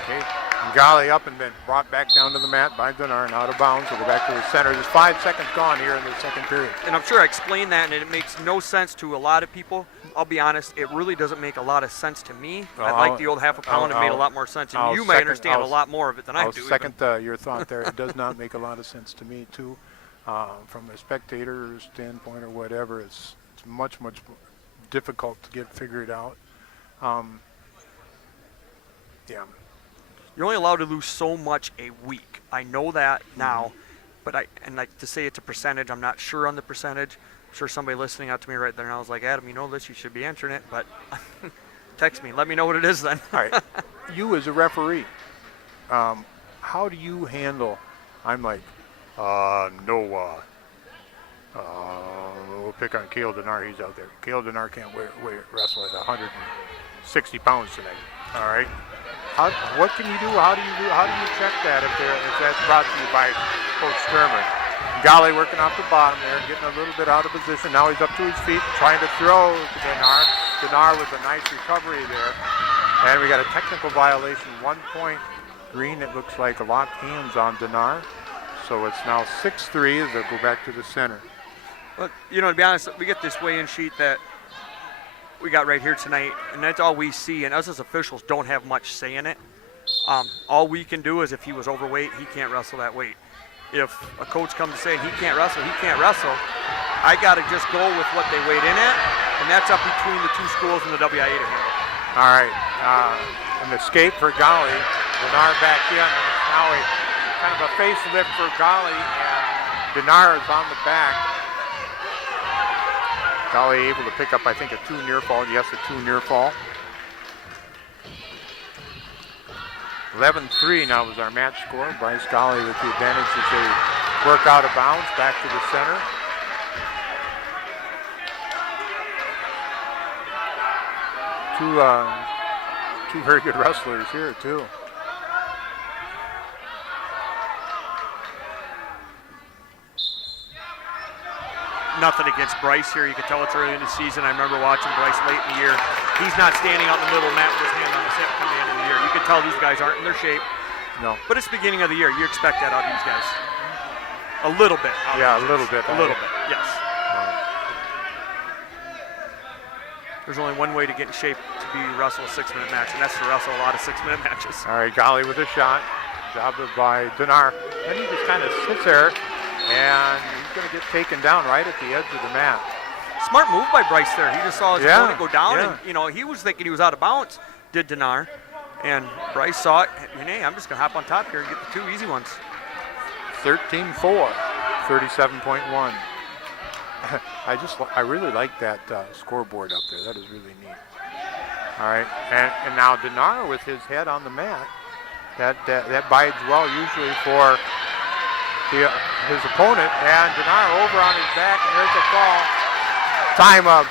Okay. And golly up and been brought back down to the mat by Dinar and out of bounds. We'll go back to the center. There's 5 seconds gone here in the second period. And I'm sure I explained that, and it makes no sense to a lot of people. I'll be honest, it really doesn't make a lot of sense to me. I like the old half a pound. It made a lot more sense, and you might understand a lot more of it than I do. I'll second your thought there. It does not make a lot of sense to me, too. From a spectator standpoint or whatever, it's much, much difficult to get figured out. Yeah. You're only allowed to lose so much a week. I know that now, but to say it's a percentage, I'm not sure on the percentage. I'm sure somebody listening out to me right there now is like, Adam, you know this, you should be answering it, but text me, let me know what it is then. All right. You as a referee, how do you handle, I'm like, we'll pick on Cale Dinar, he's out there. Cale Dinar can't wrestle at 160 pounds tonight, all right? What can you do? How do you check that if that's brought to you by Coach Sturmer? Golly working off the bottom there, getting a little bit out of position. Now he's up to his feet, trying to throw to Dinar. Dinar with a nice recovery there. And we got a technical violation, 1 point. Green, it looks like, locked hands on Dinar. So it's now 6-3 as they go back to the center. But, to be honest, we get this weigh-in sheet that we got right here tonight, and that's all we see, and us as officials don't have much say in it. All we can do is if he was overweight, he can't wrestle that weight. If a coach comes to say he can't wrestle, he can't wrestle. I got to just go with what they weighed in at, and that's up between the two schools and the WIA to handle. All right, an escape for Golly. Dinar back in, and it's now kind of a facelift for Golly, and Dinar is on the back. Golly able to pick up, I think, a 2 near fall. Yes, a 2 near fall. 11-3 now is our match score. Bryce Golly with the advantage as they work out of bounds back to the center. Two very good wrestlers here, too. Nothing against Bryce here. You can tell it's early in the season. I remember watching Bryce late in the year. He's not standing out in the middle of the mat with his hand on his hip coming into the year. You can tell these guys aren't in their shape. No. But it's the beginning of the year. You expect that out of these guys. A little bit. Yeah, a little bit. A little bit, yes. There's only one way to get in shape to wrestle a 6-minute match, and that's to wrestle a lot of 6-minute matches. All right, Golly with a shot. Job by Dinar. Then he just kind of sits there, and he's going to get taken down right at the edge of the mat. Smart move by Bryce there. He just saw his opponent go down, and he was thinking he was out of bounds, did Dinar. And Bryce saw it, and hey, I'm just going to hop on top here and get the 2 easy ones. 13-4, 37.1. I really like that scoreboard up there. That is really neat. All right, and now Dinar with his head on the mat. That bides well usually for his opponent, and Dinar over on his back, and there's a fall. Time of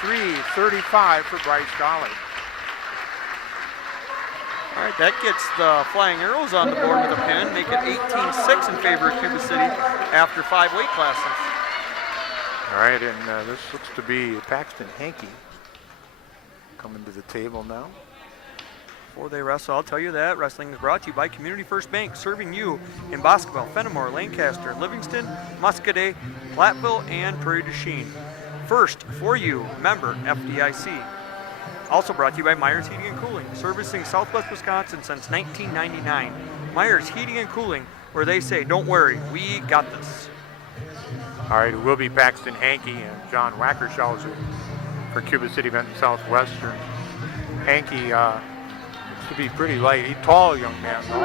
3:35 for Bryce Golly. All right, that gets the Flying Arrows on the board with a pin, make it 18-6 in favor of Cuba City after 5 weight classes. All right, and this looks to be Paxton Hankey coming to the table now. Before they wrestle, I'll tell you that wrestling is brought to you by Community First Bank, serving you in Boscoville, Fenimore, Lancaster, Livingston, Muscadet, Platteville, and Prairie du Chien. First for you, member FDIC. Also brought to you by Myers Heating and Cooling, servicing Southwest Wisconsin since 1999. Myers Heating and Cooling, where they say, don't worry, we got this. All right, it will be Paxton Hankey and John Wackershauser for Cuba City Benton Southwestern. Hankey to be pretty light. He's tall, young man, though.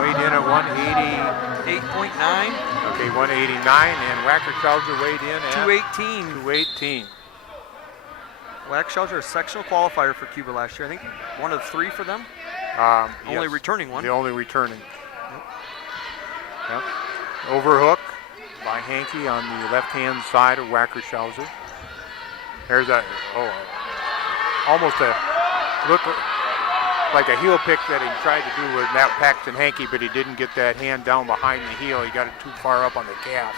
Weighed in at 188.9. Okay, 189, and Wackershauser weighed in at 218. 218. Wackershauser, a sectional qualifier for Cuba last year. I think one of 3 for them. Only Yes, returning one. The only returning. Yep. Overhook by Hankey on the left-hand side of Wackershauser. There's almost a look like a heel pick that he tried to do with Matt Paxton Hankey, but he didn't get that hand down behind the heel. He got it too far up on the calf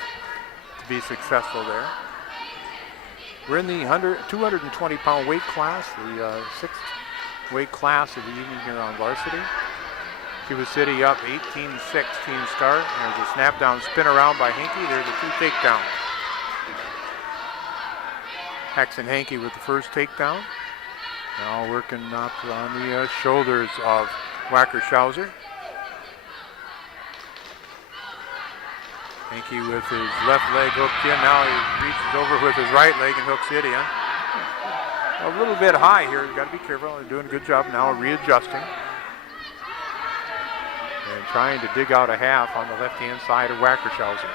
to be successful there. We're in the 220-pound weight class, the 6th weight class of the evening here on varsity. Cuba City up 18-6 team start. There's a snap down spin around by Hankey. There's a 2 takedowns. Paxton Hankey with the first takedown. Now working up on the shoulders of Wackershauser. Hankey with his left leg hooked in. Now he reaches over with his right leg and hooks it in. A little bit high here. You've got to be careful. They're doing a good job now readjusting. And trying to dig out a half on the left-hand side of Wackershauser.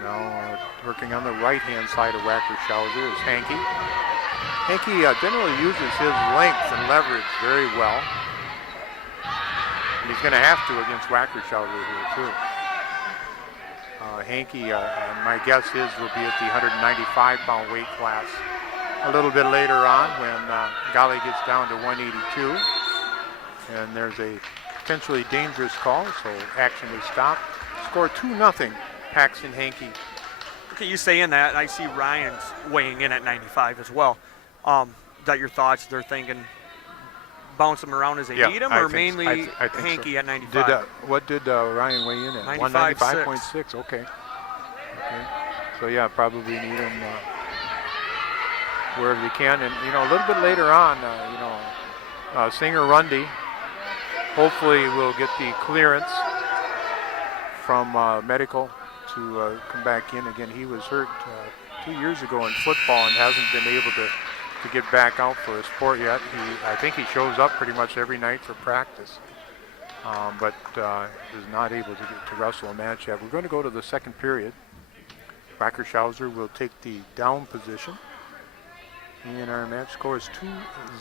Now working on the right-hand side of Wackershauser is Hankey. Hankey generally uses his length and leverage very well. And he's going to have to against Wackershauser here too. Hankey, my guess is, will be at the 195-pound weight class a little bit later on when Gali gets down to 182. And there's a potentially dangerous call, so action is stopped. Score 2-0, Paxton Hankey. Okay, you saying that, I see Ryan's weighing in at 95 as well. Is that your thoughts? They're thinking bounce him around as they need him, or mainly I think Hankey so. at 95? What did Ryan weigh in at? 195.6. Okay. So yeah, probably need him wherever they can. And a little bit later on, Singer Rundy hopefully will get the clearance from medical to come back in. Again, he was hurt 2 years ago in football and hasn't been able to get back out for a sport yet. I think he shows up pretty much every night for practice, but is not able to wrestle a match yet. We're going to go to the second period. Wackershauser will take the down position, and our match score is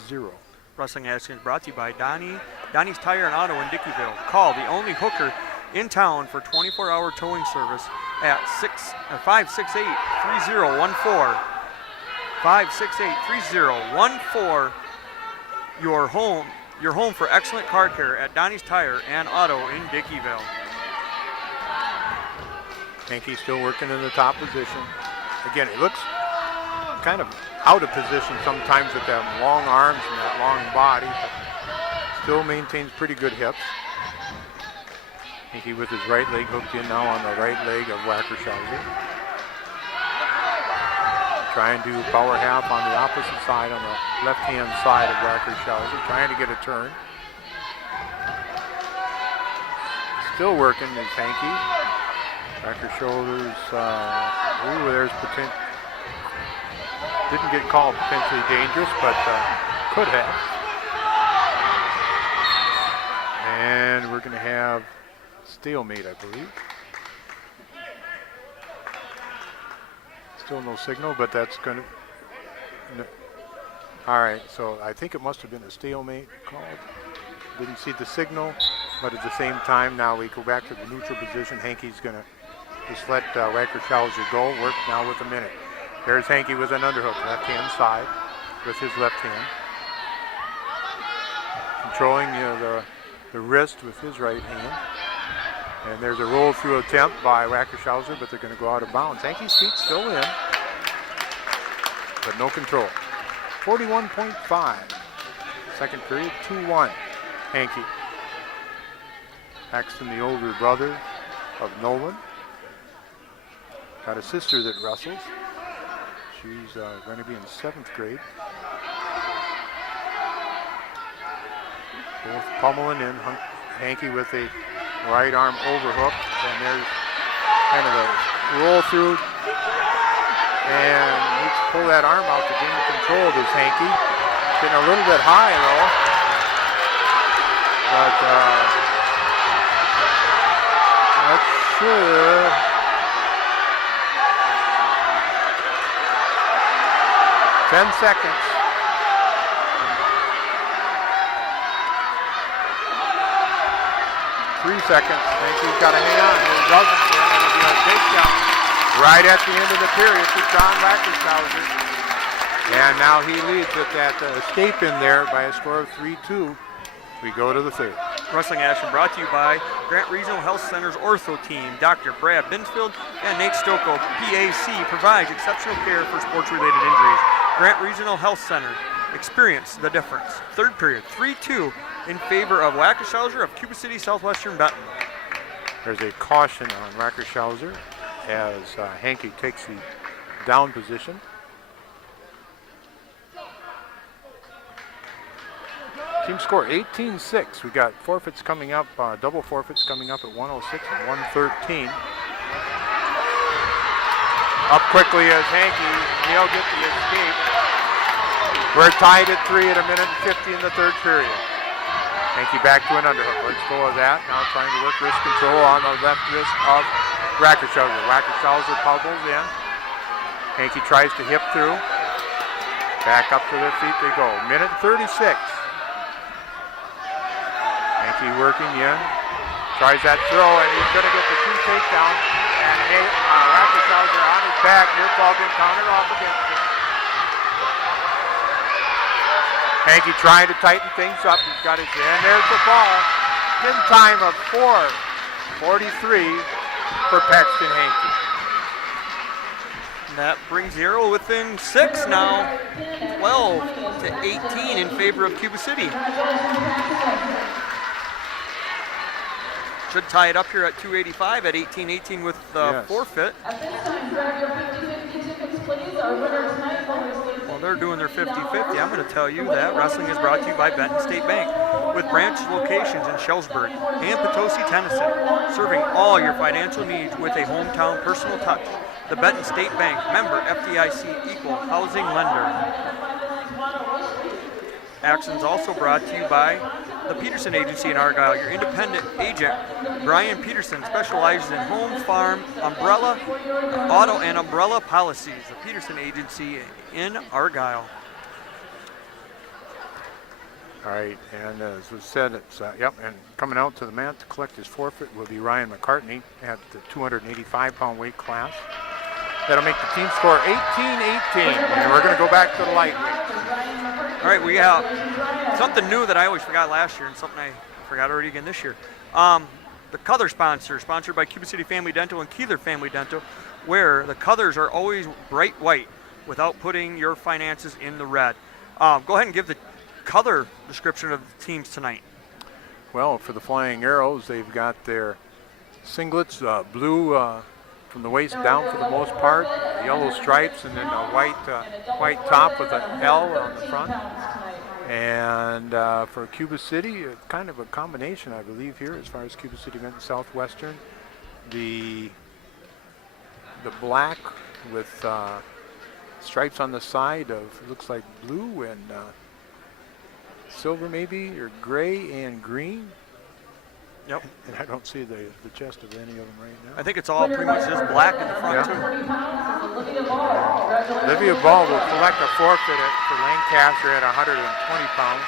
2-0. Wrestling Action is brought to you by Donnie's Tire and Auto in Dickeyville. Call the only hooker in town for 24-hour towing service at 568-3014. 568-3014. Your home for excellent car care at Donnie's Tire and Auto in Dickeyville. Hankey still working in the top position. Again, he looks kind of out of position sometimes with them long arms and that long body, but still maintains pretty good hips. Hankey with his right leg hooked in now on the right leg of Wackershauser. Trying to power half on the opposite side, on the left-hand side of Wackershauser, trying to get a turn. Still working is Hankey. Wackershauser's, there's potential. Didn't get called potentially dangerous, but could have. And we're going to have stalemate, I believe. Still no signal, but that's going to... No. All right, so I think it must have been a stalemate called. Didn't see the signal, but at the same time, now we go back to the neutral position. Hankey's going to just let Wackershauser go. Work now with a minute. There's Hankey with an underhook, left-hand side, with his left hand. Controlling the wrist with his right hand. And there's a roll-through attempt by Wackershauser, but they're going to go out of bounds. Hankey's feet still in, but no control. 41.5. Second period, 2-1. Hankey. Paxton, the older brother of Nolan. Got a sister that wrestles. She's going to be in 7th grade. Both pummeling in. Hankey with a right arm overhook. And there's kind of a roll through. and needs to pull that arm out to gain control of his hanky. Getting a little bit high though, but not sure. Ten seconds. 3 seconds. Hanky's got to hang on. If he doesn't, then it'll be a takedown right at the end of the period for John Wackershauser. And now he leads with that escape in there by a score of 3-2. We go to the third. Wrestling action brought to you by Grant Regional Health Center's ortho team. Dr. Brad Binsfield and Nate Stocco, PAC, provides exceptional care for sports-related injuries. Grant Regional Health Center. Experience the difference. Third period, 3-2 in favor of Wackershauser of Cuba City, Southwestern, Benton. There's a caution on Wackershauser as Hanky takes the down position. Team score 18-6. We got forfeits coming up, double forfeits coming up at 106 and 113. Up quickly as Hanky, he'll get the escape. We're tied at 3 at 1:50 in the third period. Hanky back to an underhook. Let's go with that. Now trying to work wrist control on the left wrist of Wackershauser. Wackershauser puzzles in. Hanky tries to hip through. Back up to their feet they go. 1:36. Hanky working in. Tries that throw and he's going to get the 2 takedown. And Wackershauser on his back. Near ball being countered off against him. Hanky trying to tighten things up. He's got his hand. There's the ball. In time of 4:43 for Paxton Hanky. That brings the arrow within 6 now. 12-18 in favor of Cuba City. Should tie it up here at 285 at 18-18 with the forfeit. At this time, grab your 50-50 tickets, please. Our winner tonight will receive. Well, they're doing their 50-50. I'm going to tell you that wrestling is brought to you by Benton State Bank with branch locations in Shellsburg and Potosi, Tennessee, serving all your financial needs with a hometown personal touch. The Benton State Bank, member FDIC, equal housing lender. Action's also brought to you by the Peterson Agency in Argyle. Your independent agent, Brian Peterson, specializes in home, farm, umbrella, auto, and umbrella policies. The Peterson Agency in Argyle. All right, and as was said, it's and coming out to the mat to collect his forfeit will be Ryan McCartney at the 285-pound weight class. That'll make the team score 18-18, and we're going to go back to the lightweight. All right, we have something new that I always forgot last year and something I forgot already again this year. The color sponsor, sponsored by Cuba City Family Dental and Keeler Family Dental, where the colors are always bright white without putting your finances in the red. Go ahead and give the color description of the teams tonight. Well, for the Flying Arrows, they've got their singlets, blue from the waist down for the most part, yellow stripes, and then a white top with an L on the front. And for Cuba City, kind of a combination, I believe, here as far as Cuba City went, Southwestern. The black with stripes on the side of, it looks like blue and silver maybe, or gray and green. Yep. And I don't see the chest of any of them right now. I think it's all pretty much just black in the front, too. Olivia Ball will collect a forfeit for Lancaster at 120 pounds.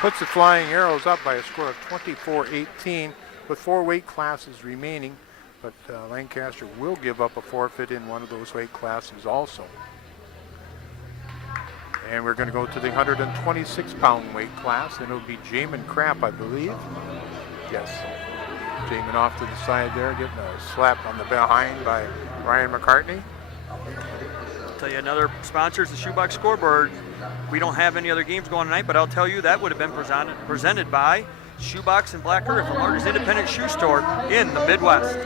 Puts the Flying Arrows up by a score of 24-18 with 4 weight classes remaining. But Lancaster will give up a forfeit in one of those weight classes also. And we're going to go to the 126-pound weight class. And it'll be Jamin Krapp, I believe. Yes. Jamin off to the side there, getting a slap on the behind by Ryan McCartney. I'll tell you another sponsor is the Shoebox Scoreboard. We don't have any other games going tonight, but I'll tell you that would have been presented by Shoebox and Black Earth, the largest independent shoe store in the Midwest.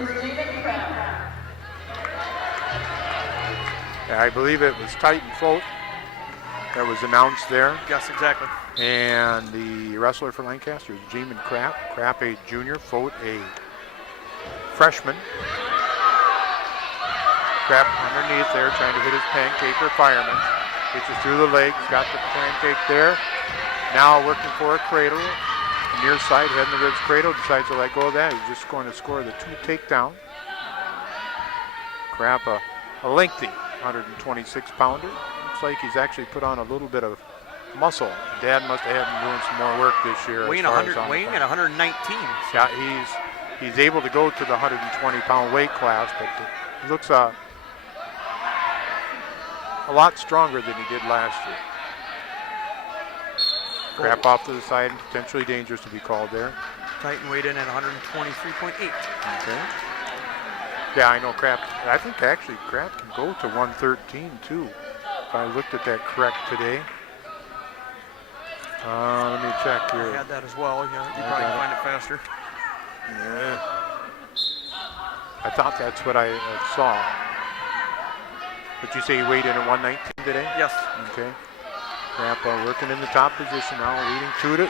Yeah, I believe it was Titan Float that was announced there. Yes, exactly. And the wrestler for Lancaster is Jamin Krapp. Krapp, a junior, Fote, a freshman. Crap underneath there, trying to hit his pancake or fireman. Reaches through the legs, got the pancake there. Now working for a cradle. Near side, head in the ribs cradle, decides to let go of that. He's just going to score the 2 takedown. Crap, a lengthy 126-pounder. Looks like he's actually put on a little bit of muscle. Dad must have had him doing some more work this year. Weighing at 119. Yeah, he's able to go to the 120-pound weight class, but he looks a lot stronger than he did last year. Crap off to the side, and potentially dangerous to be called there. Titan weighed in at 123.8. Okay. Yeah, I know Crap. I think actually Crap can go to 113 too. If I looked at that correct today. Let me check here. I had that as well. Yeah, you probably can find it faster. Yeah. I thought that's what I saw. But you say he weighed in at 119 today? Yes. Okay. Crap working in the top position now, leading 2-0.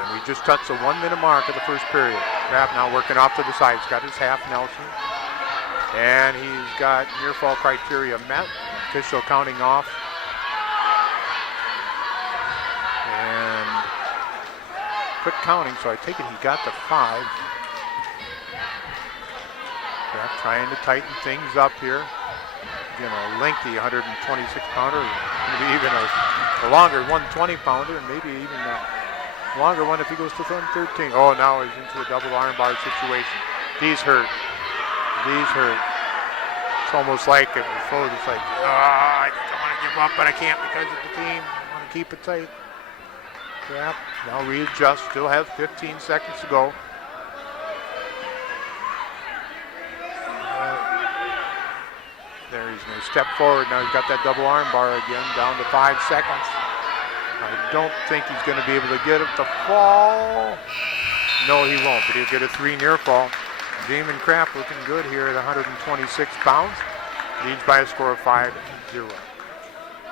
And we just touched the 1 minute mark of the first period. Crap now working off to the side. He's got his half Nelson. And he's got near fall criteria met. Official counting off. And quit counting, so I take it he got to 5. Crap trying to tighten things up here. Again, a lengthy 126-pounder, maybe even a longer 120-pounder, and maybe even a longer one if he goes to 113. Oh, now he's into a double armbar situation. He's hurt. It's almost like it before. It's like, I think I want to give up, but I can't because of the team. I want to keep it tight. Crap. Now readjust. Still has 15 seconds to go. There, he's going to step forward. Now he's got that double arm bar again, down to 5 seconds. I don't think he's going to be able to get it to fall. No, he won't, but he'll get a 3 near fall. Jamin Kraft looking good here at 126 pounds. Leads by a score of 5-0.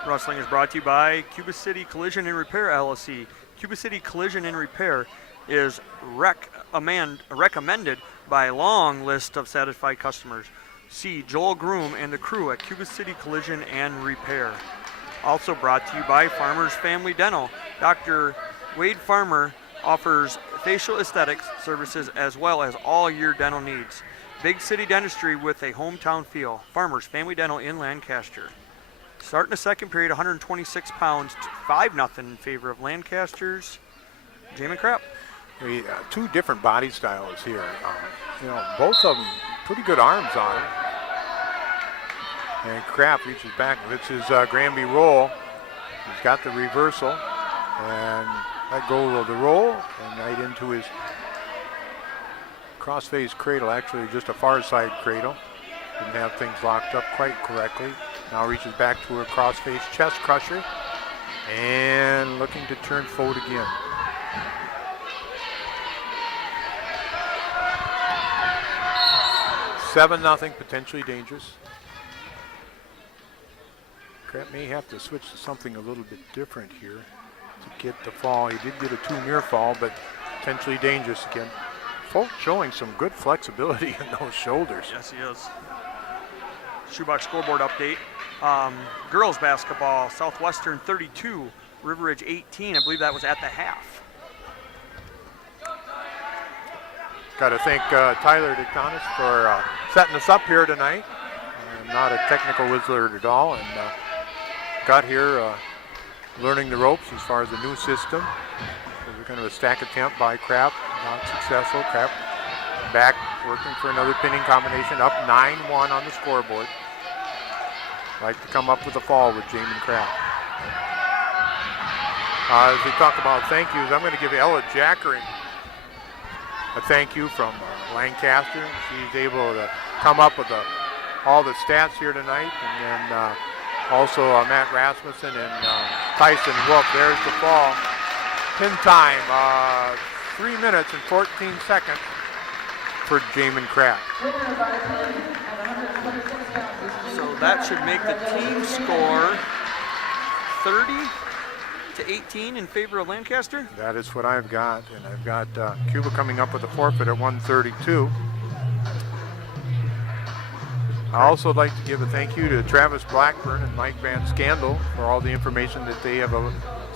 Wrestling is brought to you by Cuba City Collision and Repair LLC. Cuba City Collision and Repair is recommended by a long list of satisfied customers. See Joel Groom and the crew at Cuba City Collision and Repair. Also brought to you by Farmers Family Dental. Dr. Wade Farmer offers facial aesthetics services as well as all your dental needs. Big city dentistry with a hometown feel. Farmers Family Dental in Lancaster. Starting the second period, 126 pounds, 5-0 in favor of Lancaster's Jamin Krapp. Two different body styles here. Both of them pretty good arms on him. And Kraft reaches back. This is Granby roll. He's got the reversal and let go of the roll and right into his cross-face cradle. Actually, just a far side cradle. Didn't have things locked up quite correctly. Now reaches back to a cross-face chest crusher and looking to turn forward again. $7-0, potentially dangerous. Kraft may have to switch to something a little bit different here to get the fall. He did get a 2 near fall, but potentially dangerous again. Folk showing some good flexibility in those shoulders. Yes, he is. Shoebox scoreboard update. Girls basketball, Southwestern 32, River Ridge 18. I believe that was at the half. Got to thank Tyler Dictonis for setting us up here tonight. I'm not a technical wizard at all, and got here learning the ropes as far as the new system. It was kind of a stack attempt by Kraft, not successful. Kraft back working for another pinning combination, up 9-1 on the scoreboard. Like to come up with a fall with Jamin Kraft. As we talk about thank yous, I'm going to give Ella Jackering a thank you from Lancaster. She's able to come up with all the stats here tonight. And then also Matt Rasmussen and Tyson Wolf. There's the fall. Pin time, 3 minutes and 14 seconds for Jamin Kraft. So that should make the team score 30-18 in favor of Lancaster. That is what I've got, and I've got Cuba coming up with a forfeit at 132. I also would like to give a thank you to Travis Blackburn and Mike Van Scandal for all the information that they have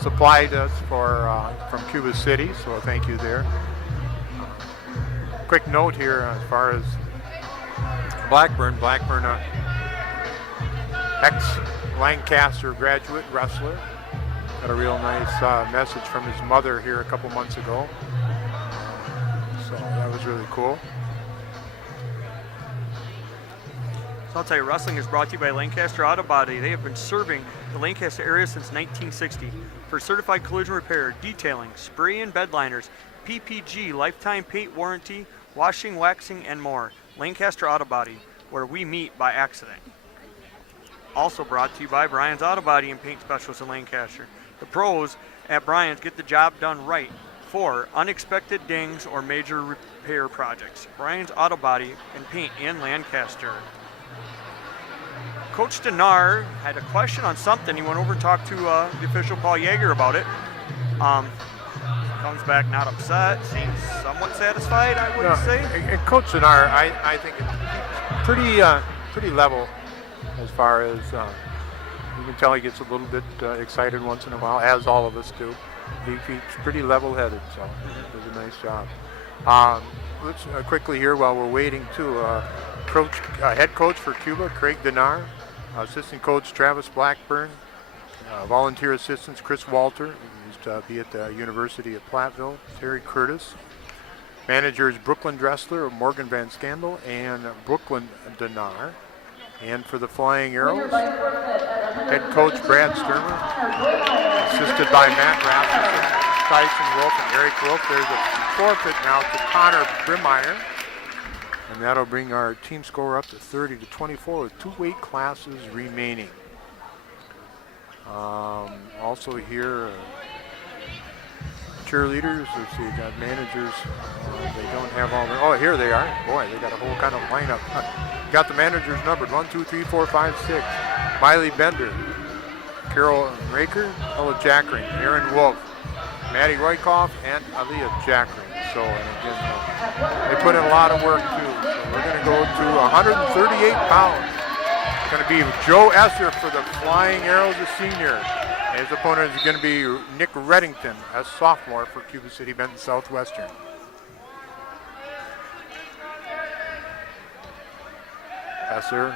supplied us for from Cuba City, so thank you there. Quick note here as far as Blackburn, ex-Lancaster graduate wrestler. Got a real nice message from his mother here a couple months ago. So that was really cool. So I'll tell you, wrestling is brought to you by Lancaster Auto Body. They have been serving the Lancaster area since 1960 for certified collision repair, detailing, spray and bed liners, PPG, lifetime paint warranty, washing, waxing, and more. Lancaster Auto Body, where we meet by accident. Also brought to you by Brian's Auto Body and Paint Specialists in Lancaster. The pros at Brian's get the job done right for unexpected dings or major repair projects. Brian's Auto Body and Paint in Lancaster. Coach Denar had a question on something. He went over and talked to the official Paul Yeager about it. Comes back not upset, seems somewhat satisfied, I would say. And Coach Denar, I think it's pretty level as far as you can tell he gets a little bit excited once in a while, as all of us do. He's pretty level-headed, so he does a nice job. Let's quickly here while we're waiting to head coach for Cuba, Craig Denar, assistant coach Travis Blackburn, volunteer assistants Chris Walter, who used to be at the University of Platteville, Terry Curtis, managers Brooklyn Dressler, Morgan Van Scandal, and Brooklyn Denar. And for the Flying Arrows, head coach Brad Sturmer, assisted by Matt Rasmussen, Tyson Wolf, and Eric Wolf. There's a forfeit now to Connor Brimmeyer. And that'll bring our team score up to 30-24 with 2 weight classes remaining. Also here, cheerleaders, let's see, got managers, they don't have all the, oh, here they are. Boy, they got a whole kind of lineup. Got the managers numbered, 1, 2, 3, 4, 5, 6. Miley Bender, Carol Raker, Ella Jackring, Aaron Wolf, Maddie Roykoff, and Aaliyah Jackring. So, and again, they put in a lot of work too. So we're going to go to 138 pounds. It's going to be Joe Esser for the Flying Arrows, a senior. His opponent is going to be Nick Reddington, a sophomore for Cuba City Benton Southwestern. Esser,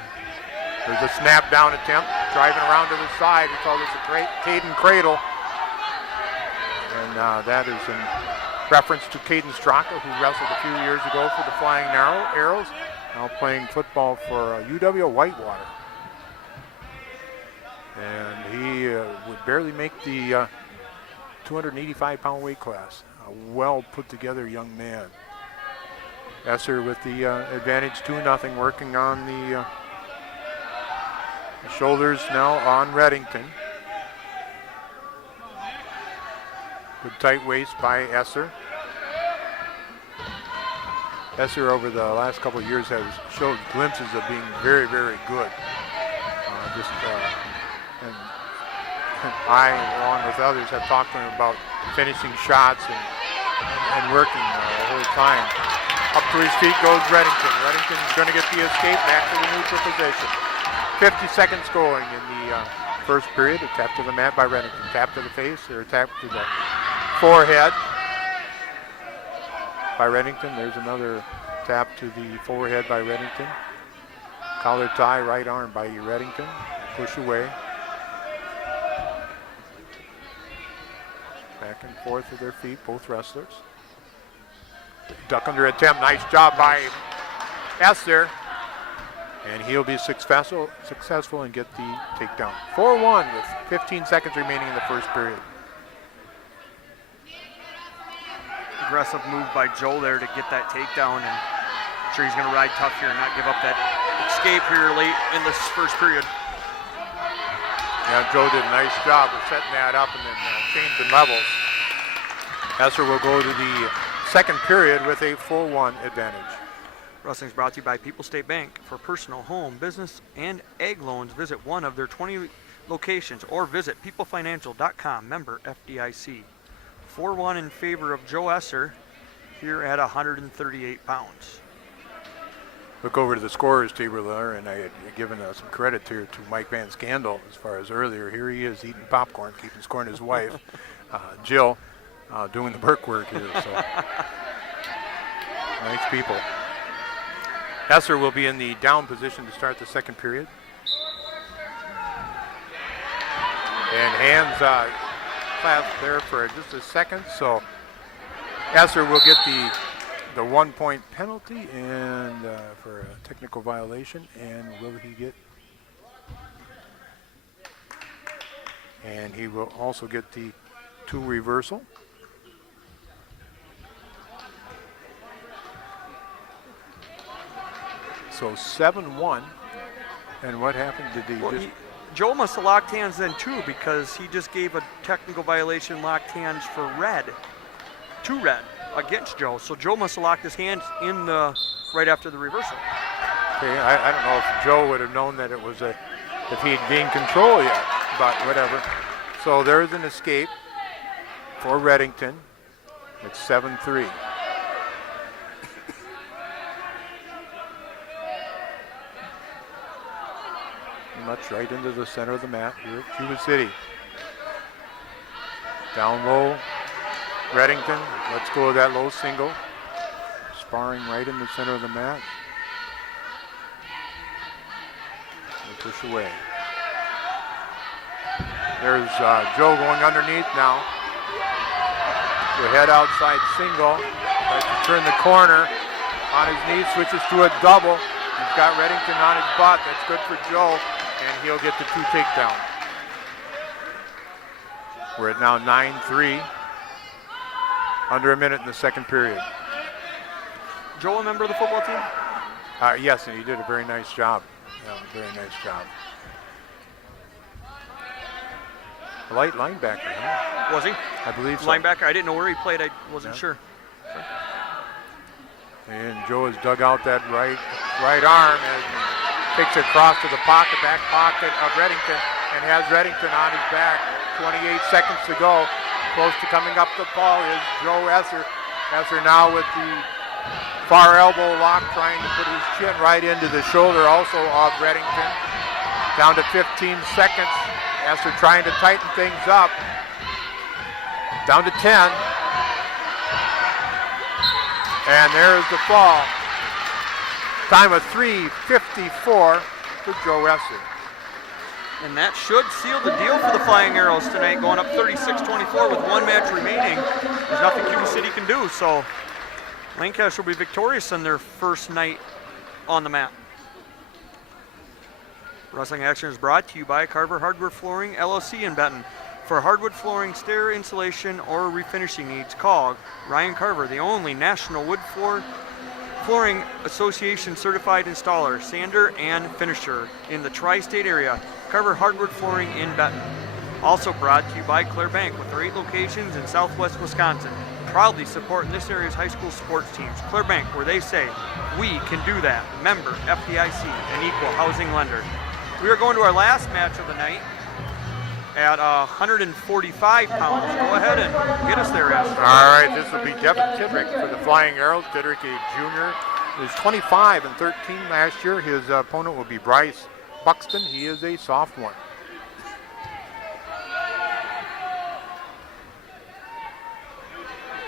there's a snap down attempt, driving around to the side. We call this a Caden Cradle. And that is in reference to Caden Straka, who wrestled a few years ago for the Flying Arrows, now playing football for UW Whitewater. And he would barely make the 285-pound weight class. A well put together young man. Esser with the advantage 2-0, working on the shoulders now on Reddington. Good tight waist by Esser. Esser over the last couple of years has showed glimpses of being very, very good. And I, along with others, have talked to him about finishing shots and working the whole time. Up to his feet goes Reddington. Reddington is going to get the escape back to the neutral position. 50 seconds going in the first period. A tap to the mat by Reddington. Tap to the face or a tap to the forehead by Reddington. There's another tap to the forehead by Reddington. Collar tie, right arm by Reddington. Push away. Back and forth with their feet, both wrestlers. Duck under attempt, nice job by Esser. And he'll be successful and get the takedown. 4-1 with 15 seconds remaining in the first period. Aggressive move by Joe there to get that takedown, and I'm sure he's going to ride tough here and not give up that escape here late in this first period. Yeah, Joe did a nice job of setting that up and then changing levels. Esser will go to the second period with a 4-1 advantage. Wrestling is brought to you by People State Bank. For personal, home, business, and ag loans, visit one of their 20 locations or visit peoplefinancial.com, member FDIC. 4-1 in favor of Joe Esser here at 138 pounds. look over to the scorer's table there, and I had given some credit here to Mike Van Scandal as far as earlier. Here he is eating popcorn, keeping score, and his wife, Jill, doing the Burke work here. So nice people. Esser will be in the down position to start the second period. And hands clasped there for just a second, so Esser will get the 1 point penalty and for a technical violation, and will he get? And he will also get the 2 reversal. So 7-1, and what happened? Did he Joe must have locked hands then too, because he just gave a technical violation, locked hands for red, 2 red against Joe. So Joe must have locked his hands in the right after the reversal. Okay, I don't know if Joe would have known that it was if he had gained control yet, but whatever. So there's an escape for Reddington. It's 7-3. Much right into the center of the mat here at Cuba City. Down low, Reddington, let's go with that low single. Sparring right in the center of the mat. And push away. There's Joe going underneath now. The head outside single. Tries to turn the corner. On his knees, switches to a double. He's got Reddington on his butt. That's good for Joe. And he'll get the 2 takedown. We're at now 9-3. Under a minute in the second period. Joe, a member of the football team? Yes, and he did a very nice job. Very nice job. A light linebacker, huh? Was he? I believe so. Linebacker. I didn't know where he played. I wasn't sure. And Joe has dug out that right arm and takes it across to the back pocket of Reddington, and has Reddington on his back. 28 seconds to go. Close to coming up the ball is Joe Esser. Esser now with the far elbow lock, trying to put his chin right into the shoulder also of Reddington. Down to 15 seconds. Esser trying to tighten things up. Down to 10. And there's the fall. Time of 3:54 for Joe Esser. And that should seal the deal for the Flying Arrows tonight, going up 36-24 with 1 match remaining. There's nothing Cuba City can do, so Lancaster will be victorious in their first night on the mat. Wrestling action is brought to you by Carver Hardwood Flooring, LLC in Benton. For hardwood flooring, stair insulation, or refinishing needs, call Ryan Carver, the only National Wood Flooring Association certified installer, sander, and finisher in the tri-state area. Carver Hardwood Flooring in Benton. Also brought to you by Claire Bank with their 8 locations in southwest Wisconsin. Proudly supporting this area's high school sports teams. Claire Bank, where they say, we can do that. Member FDIC, an equal housing lender. We are going to our last match of the night at 145 pounds. Go ahead and get us there, Ash. All right, this will be Devin Tidrick for the Flying Arrows. Tidrick, a junior, is 25 and 13 last year. His opponent will be Bryce Buxton. He is a sophomore.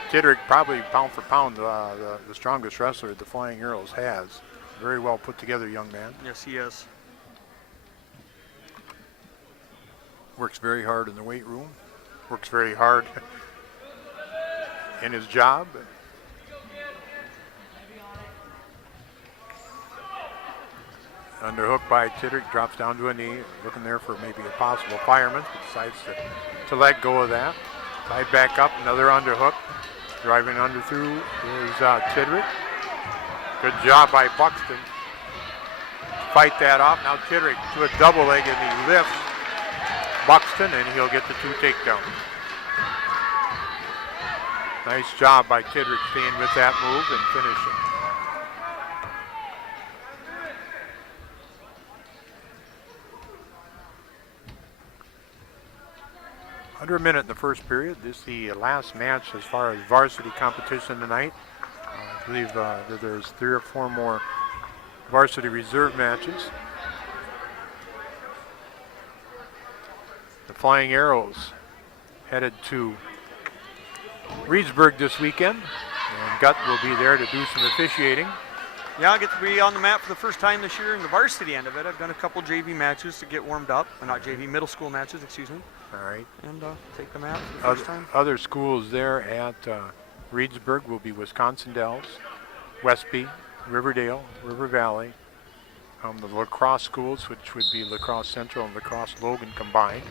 Tidrick, probably pound for pound, the strongest wrestler the Flying Arrows has. Very well put together young man. Yes, he is. Works very hard in the weight room. Works very hard in his job. Underhook by Tidrick, drops down to a knee, looking there for maybe a possible fireman, but decides to let go of that. Tied back up, another underhook. Driving under through is Tidrick. Good job by Buxton. Fight that off. Now Tidrick to a double leg, and he lifts Buxton, and he'll get the 2 takedown. Nice job by Tidrick staying with that move and finishing. Under a minute in the first period. This is the last match as far as varsity competition tonight. I believe that there's 3 or 4 more varsity reserve matches. The Flying Arrows headed to Reedsburg this weekend, and Gutt will be there to do some officiating. Yeah, I get to be on the mat for the first time this year in the varsity end of it. I've done a couple JV matches to get warmed up. Or not JV, middle school matches, excuse me. All right. And take the mat for the first time. Other schools there at Reedsburg will be Wisconsin Dells, Westby, Riverdale, River Valley. The lacrosse schools, which would be Lacrosse Central and Lacrosse Logan combined.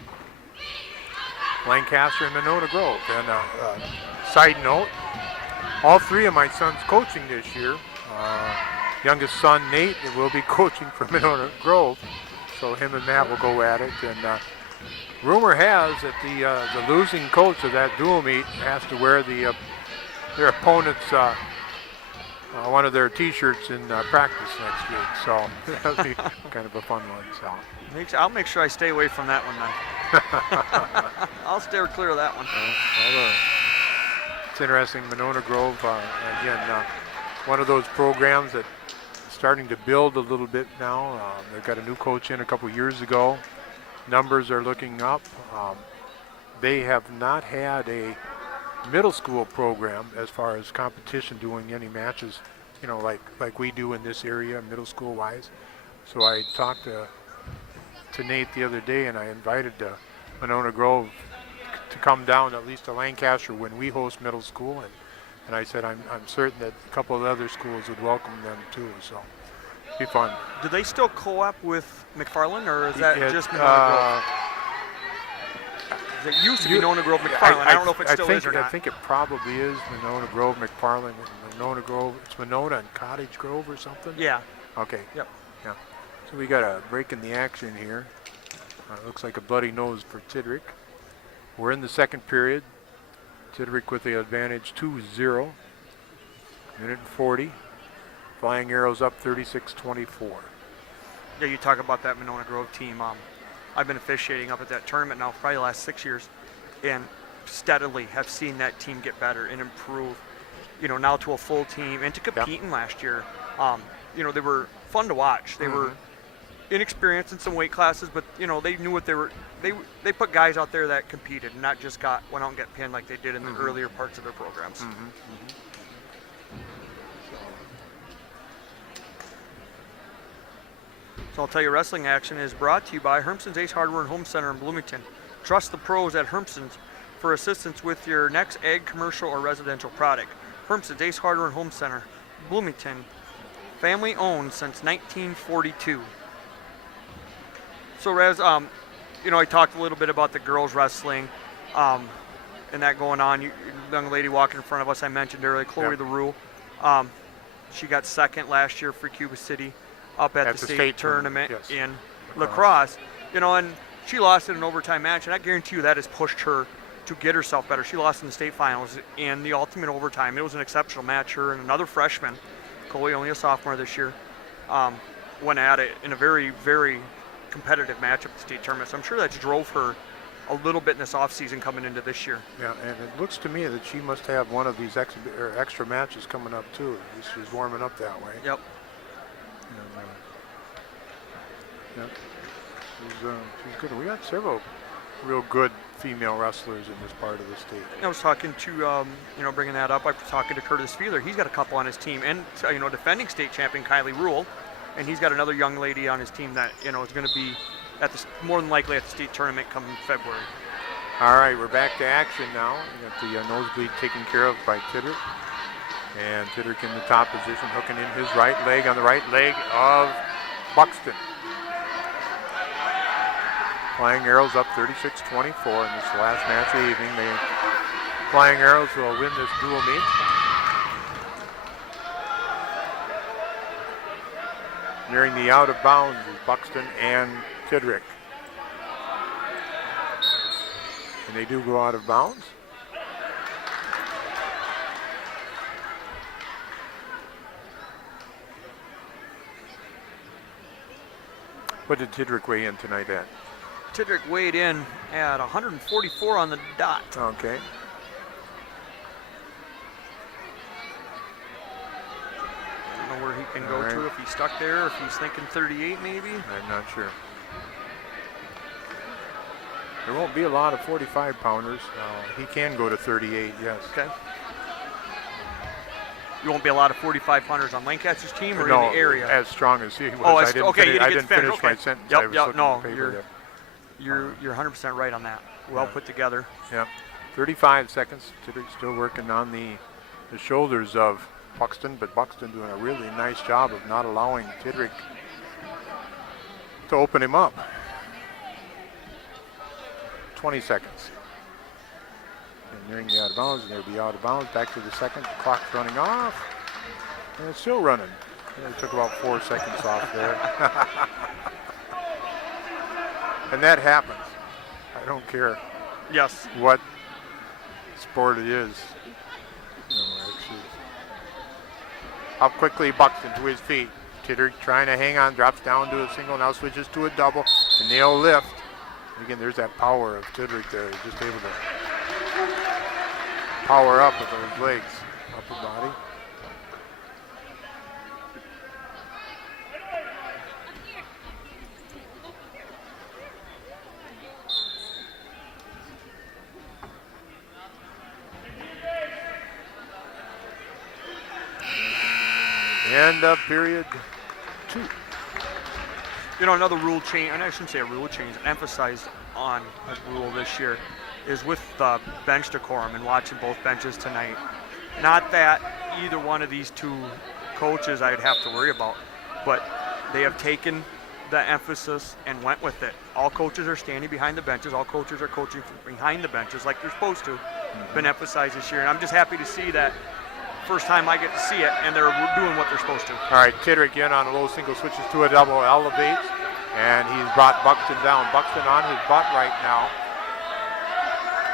Lancaster and Monona Grove. And side note, all three of my sons coaching this year. Youngest son, Nate, will be coaching for Monona Grove, so him and Matt will go at it. And rumor has that the losing coach of that dual meet has to wear their opponent's one of their T-shirts in practice next week, so that'll be kind of a fun one. So I'll make sure I stay away from that one then. I'll steer clear of that one. It's interesting. Monona Grove, again, one of those programs that's starting to build a little bit now. They've got a new coach in a couple years ago. Numbers are looking up. They have not had a middle school program as far as competition, doing any matches, like we do in this area, middle school wise. So I talked to Nate the other day, and I invited Monona Grove to come down at least to Lancaster when we host middle school, and I said I'm certain that a couple of other schools would welcome them too, so it'd be fun. Do they still co-op with McFarland, or is that just Monona Grove? It used to be Monona Grove McFarland. I don't know if it still is or not. I think it probably is Monona Grove McFarland. Monona Grove, it's Monona and Cottage Grove or something? Yeah. Okay. Yep. Yeah. So we got a break in the action here. Looks like a bloody nose for Tidrick. We're in the second period. Tidrick with the advantage 2-0. Minute and 40. Flying Arrows up 36-24. Yeah, you talk about that Monona Grove team. I've been officiating up at that tournament now for probably the last 6 years, and steadily have seen that team get better and improve, now to a full team and to competing last year. They were fun to watch. They were inexperienced in some weight classes, but, they knew what they were. They put guys out there that competed and not just went out and got pinned like they did in the earlier parts of their programs. So I'll tell you, wrestling action is brought to you by Hermson's Ace Hardware and Home Center in Bloomington. Trust the pros at Hermson's for assistance with your next ag, commercial, or residential product. Hermson's Ace Hardware and Home Center, Bloomington, family owned since 1942. So as I talked a little bit about the girls wrestling, and that going on. Young lady walking in front of us, I mentioned earlier, Chloe LaRue. She got second last year for Cuba City up at the state tournament in lacrosse. And she lost in an overtime match, and I guarantee you that has pushed her to get herself better. She lost in the state finals in the ultimate overtime. It was an exceptional match. Her and another freshman, Chloe, only a sophomore this year, went at it in a very, very competitive match at the state tournament. So I'm sure that's drove her a little bit in this offseason coming into this year. Yeah, and it looks to me that she must have one of these extra matches coming up too. She's warming up that way. Yep. And, she's good. We got several real good female wrestlers in this part of the state. I was talking to, bringing that up, I was talking to Curtis Feeler. He's got a couple on his team, and, defending state champion Kylie Rule, and he's got another young lady on his team that, is going to be more than likely at the state tournament come February. All right, we're back to action now. We got the nosebleed taken care of by Tidrick. And Tidrick in the top position, hooking in his right leg on the right leg of Buxton. Flying Arrows up 36-24 in this last match of the evening. The Flying Arrows will win this dual meet. Nearing the out of bounds is Buxton and Tidrick. And they do go out of bounds. What did Tidrick weigh in tonight at? Tidrick weighed in at 144 on the dot. Okay. I don't know where he can go to if he's stuck there, or if he's thinking 38 maybe. I'm not sure. There won't be a lot of 45-pounders. He can go to 38, yes. Okay. You won't be a lot of 45-pounders on Lancaster's team or no, in the area? As strong as he was. Oh, I didn't finish okay. my sentence. Yep, no, you're 100% right on that. Well put together. Yep. 35 seconds. Tidrick still working on the shoulders of Buxton, but Buxton doing a really nice job of not allowing Tidrick to open him up. 20 seconds. And nearing the out of bounds, and they'll be out of bounds. Back to the second. The clock's running off. And it's still running. It took about 4 seconds off there. And that happens. I don't care. Yes. What sport it is. Up quickly, Buxton to his feet. Tidrick trying to hang on, drops down to a single, now switches to a double, and they'll lift. Again, there's that power of Tidrick there. He's just able to power up with those legs, upper body. End of period 2. You know, another rule change, and I shouldn't say a rule change, emphasized on a rule this year, is with the bench decorum and watching both benches tonight. Not that either one of these two coaches I'd have to worry about, but they have taken the emphasis and went with it. All coaches are standing behind the benches. All coaches are coaching from behind the benches like they're supposed to. Been emphasized this year, and I'm just happy to see that. First time I get to see it, and they're doing what they're supposed to. All right, Tidrick in on a low single, switches to a double, elevates, and he's brought Buxton down. Buxton on his butt right now.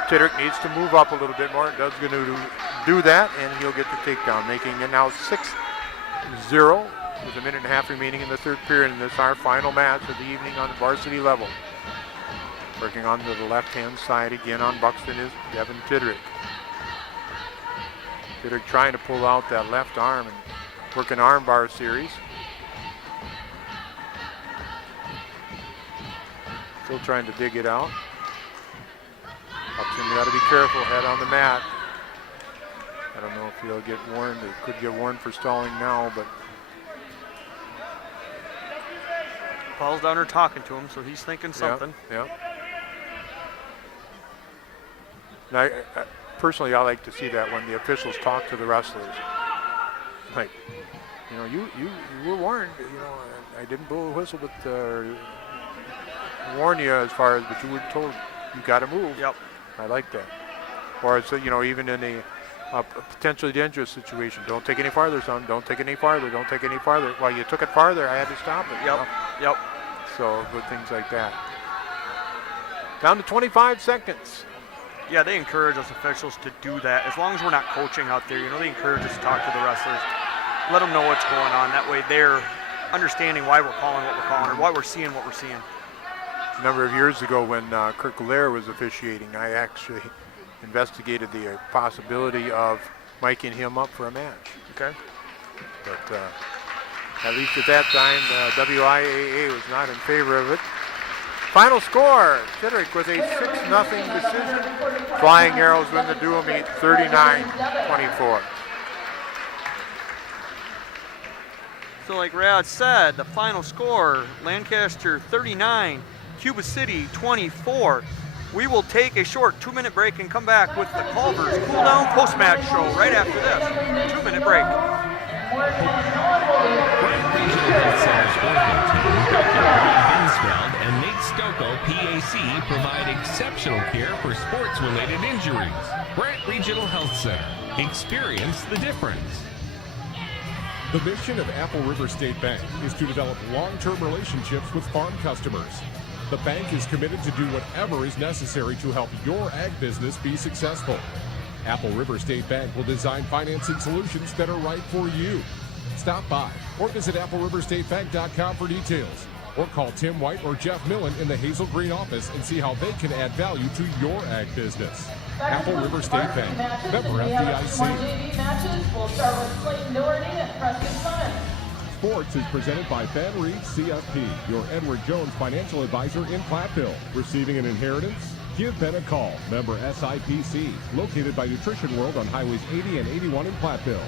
Tidrick needs to move up a little bit more. Doug's going to do that, and he'll get the takedown, making it now 6-0 with a minute and a half remaining in the third period. And this is our final match of the evening on the varsity level. Working on to the left-hand side again on Buxton is Devin Tidrick. Tidrick trying to pull out that left arm and work an arm bar series. Still trying to dig it out. Buxton, you got to be careful, head on the mat. I don't know if he'll get warned. He could get warned for stalling now, but Paul's down there talking to him, so he's thinking something. Yeah. Now, personally, I like to see that when the officials talk to the wrestlers. Like, you know, you were warned. You know, I didn't blow a whistle, but warn you as far as, but you were told you got to move. Yep. I like that. Or it's, you know, even in a potentially dangerous situation, don't take any farther, son. Don't take any farther. Don't take any farther. Well, you took it farther. I had to stop it. Yep. Yep. So good things like that. Down to 25 seconds. Yeah, they encourage us officials to do that. As long as we're not coaching out there, you know, they encourage us to talk to the wrestlers, let them know what's going on. That way they're understanding why we're calling what we're calling or why we're seeing what we're seeing. A number of years ago when Kirk Lair was officiating, I actually investigated the possibility of miking him up for a match. Okay. But at least at that time, WIAA was not in favor of it. Final score, Tidrick with a 6-0 decision. Flying Arrows win the dual meet 39-24. So like Rad said, the final score, Lancaster 39, Cuba City 24. We will take a short 2-minute break and come back with the Culver's Cool Down Post-Match Show right after this. 2-minute break. Binsfeld and Nate Stocco, PAC, provide exceptional care for sports-related injuries. Brant Regional Health Center. Experience the difference. The mission of Apple River State Bank is to develop long-term relationships with farm customers. The bank is committed to do whatever is necessary to help your ag business be successful. Apple River State Bank will design financing solutions that are right for you. Stop by or visit AppleRiverStateBank.com for details, or call Tim White or Jeff Millen in the Hazel Green office and see how they can add value to your ag business. Apple River State Bank, member FDIC. Matches will start with Clayton Doherty and Preston Clemens. Sports is presented by Ben Reed CFP, your Edward Jones financial advisor in Platteville. Receiving an inheritance? Give Ben a call. Member SIPC, located by Nutrition World on Highways 80 and 81 in Platteville.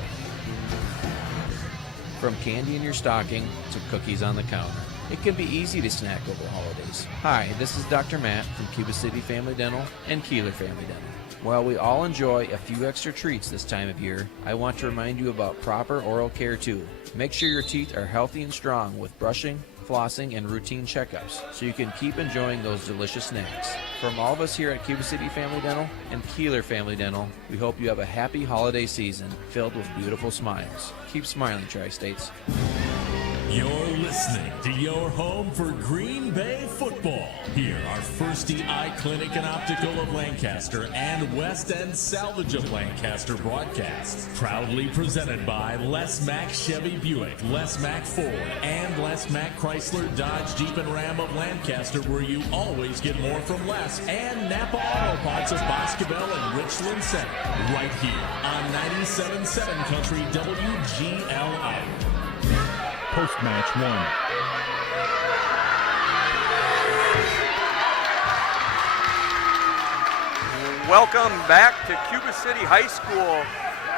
From candy in your stocking to cookies on the counter, it can be easy to snack over holidays. Hi, this is Dr. Matt from Cuba City Family Dental and Keeler Family Dental. While we all enjoy a few extra treats this time of year, I want to remind you about proper oral care too. Make sure your teeth are healthy and strong with brushing, flossing, and routine checkups so you can keep enjoying those delicious snacks. From all of us here at Cuba City Family Dental and Keeler Family Dental, we hope you have a happy holiday season filled with beautiful smiles. Keep smiling, Tri-States. You're listening to your home for Green Bay football. Here are First Eye Clinic and Optical of Lancaster and West End Salvage of Lancaster broadcasts. Proudly presented by Les Mack Chevy Buick, Les Mack Ford, and Les Mack Chrysler Dodge Jeep and Ram of Lancaster, where you always get more from less. And Napa Auto Parts of Boscobel and Richland Center. Right here on 97.7 Country WGLI. Post-match one. Welcome back to Cuba City High School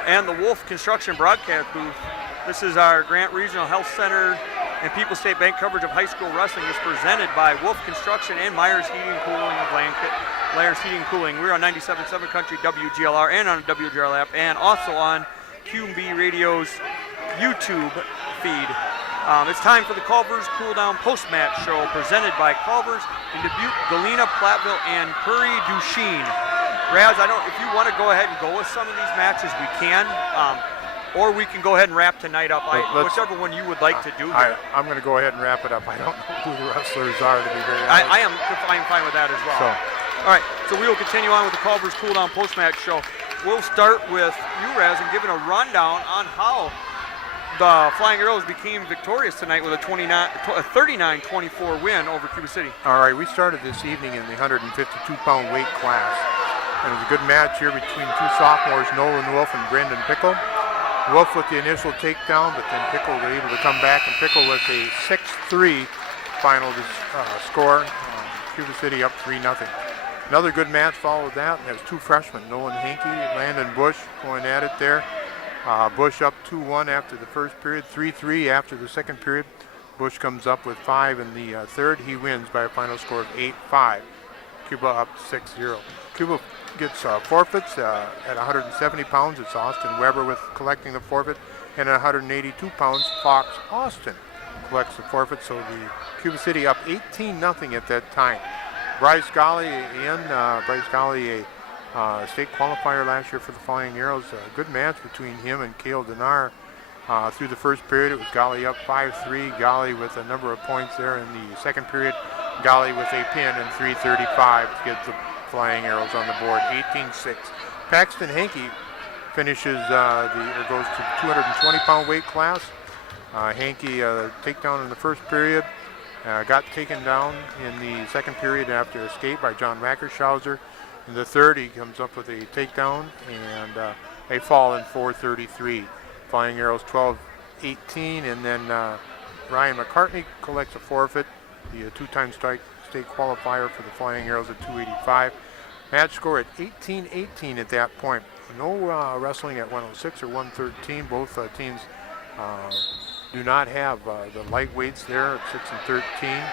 and the Wolf Construction broadcast booth. This is our Grant Regional Health Center and People's State Bank coverage of high school wrestling is presented by Wolf Construction and Myers Heating and Cooling of Myers Heating and Cooling. We're on 97.7 Country WGLR and on the WGLR app and also on QB Radio's YouTube feed. It's time for the Culver's Cool Down Post-Match Show presented by Culver's in Dubuque, Galena, Platteville, and Prairie du Chien. Raz, if you want to go ahead and go with some of these matches, we can. Or we can go ahead and wrap tonight up. Whichever one you would like to do. I'm going to go ahead and wrap it up. I don't know who the wrestlers are, to be very honest. I'm fine with that as well. All right, so we will continue on with the Culver's Cool Down Post-Match Show. We'll start with you, Raz, and giving a rundown on how the Flying Arrows became victorious tonight with a 39-24 win over Cuba City. All right, we started this evening in the 152-pound weight class. And it was a good match here between two sophomores, Nolan Wolf and Brendan Pickle. Wolf with the initial takedown, but then Pickle was able to come back, and Pickle with a 6-3 final score. Cuba City up 3-0. Another good match followed that, and there's two freshmen, Nolan Hankey, Landon Bush, going at it there. Bush up 2-1 after the first period, 3-3 after the second period. Bush comes up with 5 in the third. He wins by a final score of 8-5. Cuba up 6-0. Cuba gets forfeits at 170 pounds. It's Austin Weber with collecting the forfeit. And at 182 pounds, Fox Austin collects the forfeit. So the Cuba City up 18-0 at that time. Bryce Golly Bryce Golly, a state qualifier last year for the Flying Arrows. A good match between him and Cale Denar. Through the first period, it was Golly up 5-3. Golly with a number of points there in the second period. Golly with a pin in 3:35 to get the Flying Arrows on the board, 18-6. Paxton Hankey finishes goes to the 220-pound weight class. Hankey takedown in the first period. Got taken down in the second period after escape by John Wackershauser. In the third, he comes up with a takedown and a fall in 4:33. Flying Arrows 12-18, and then Ryan McCartney collects a forfeit, the two-time state qualifier for the Flying Arrows at 285. Match score at 18-18 at that point. No wrestling at 106 or 113. Both teams do not have the lightweights there at 6 and 13.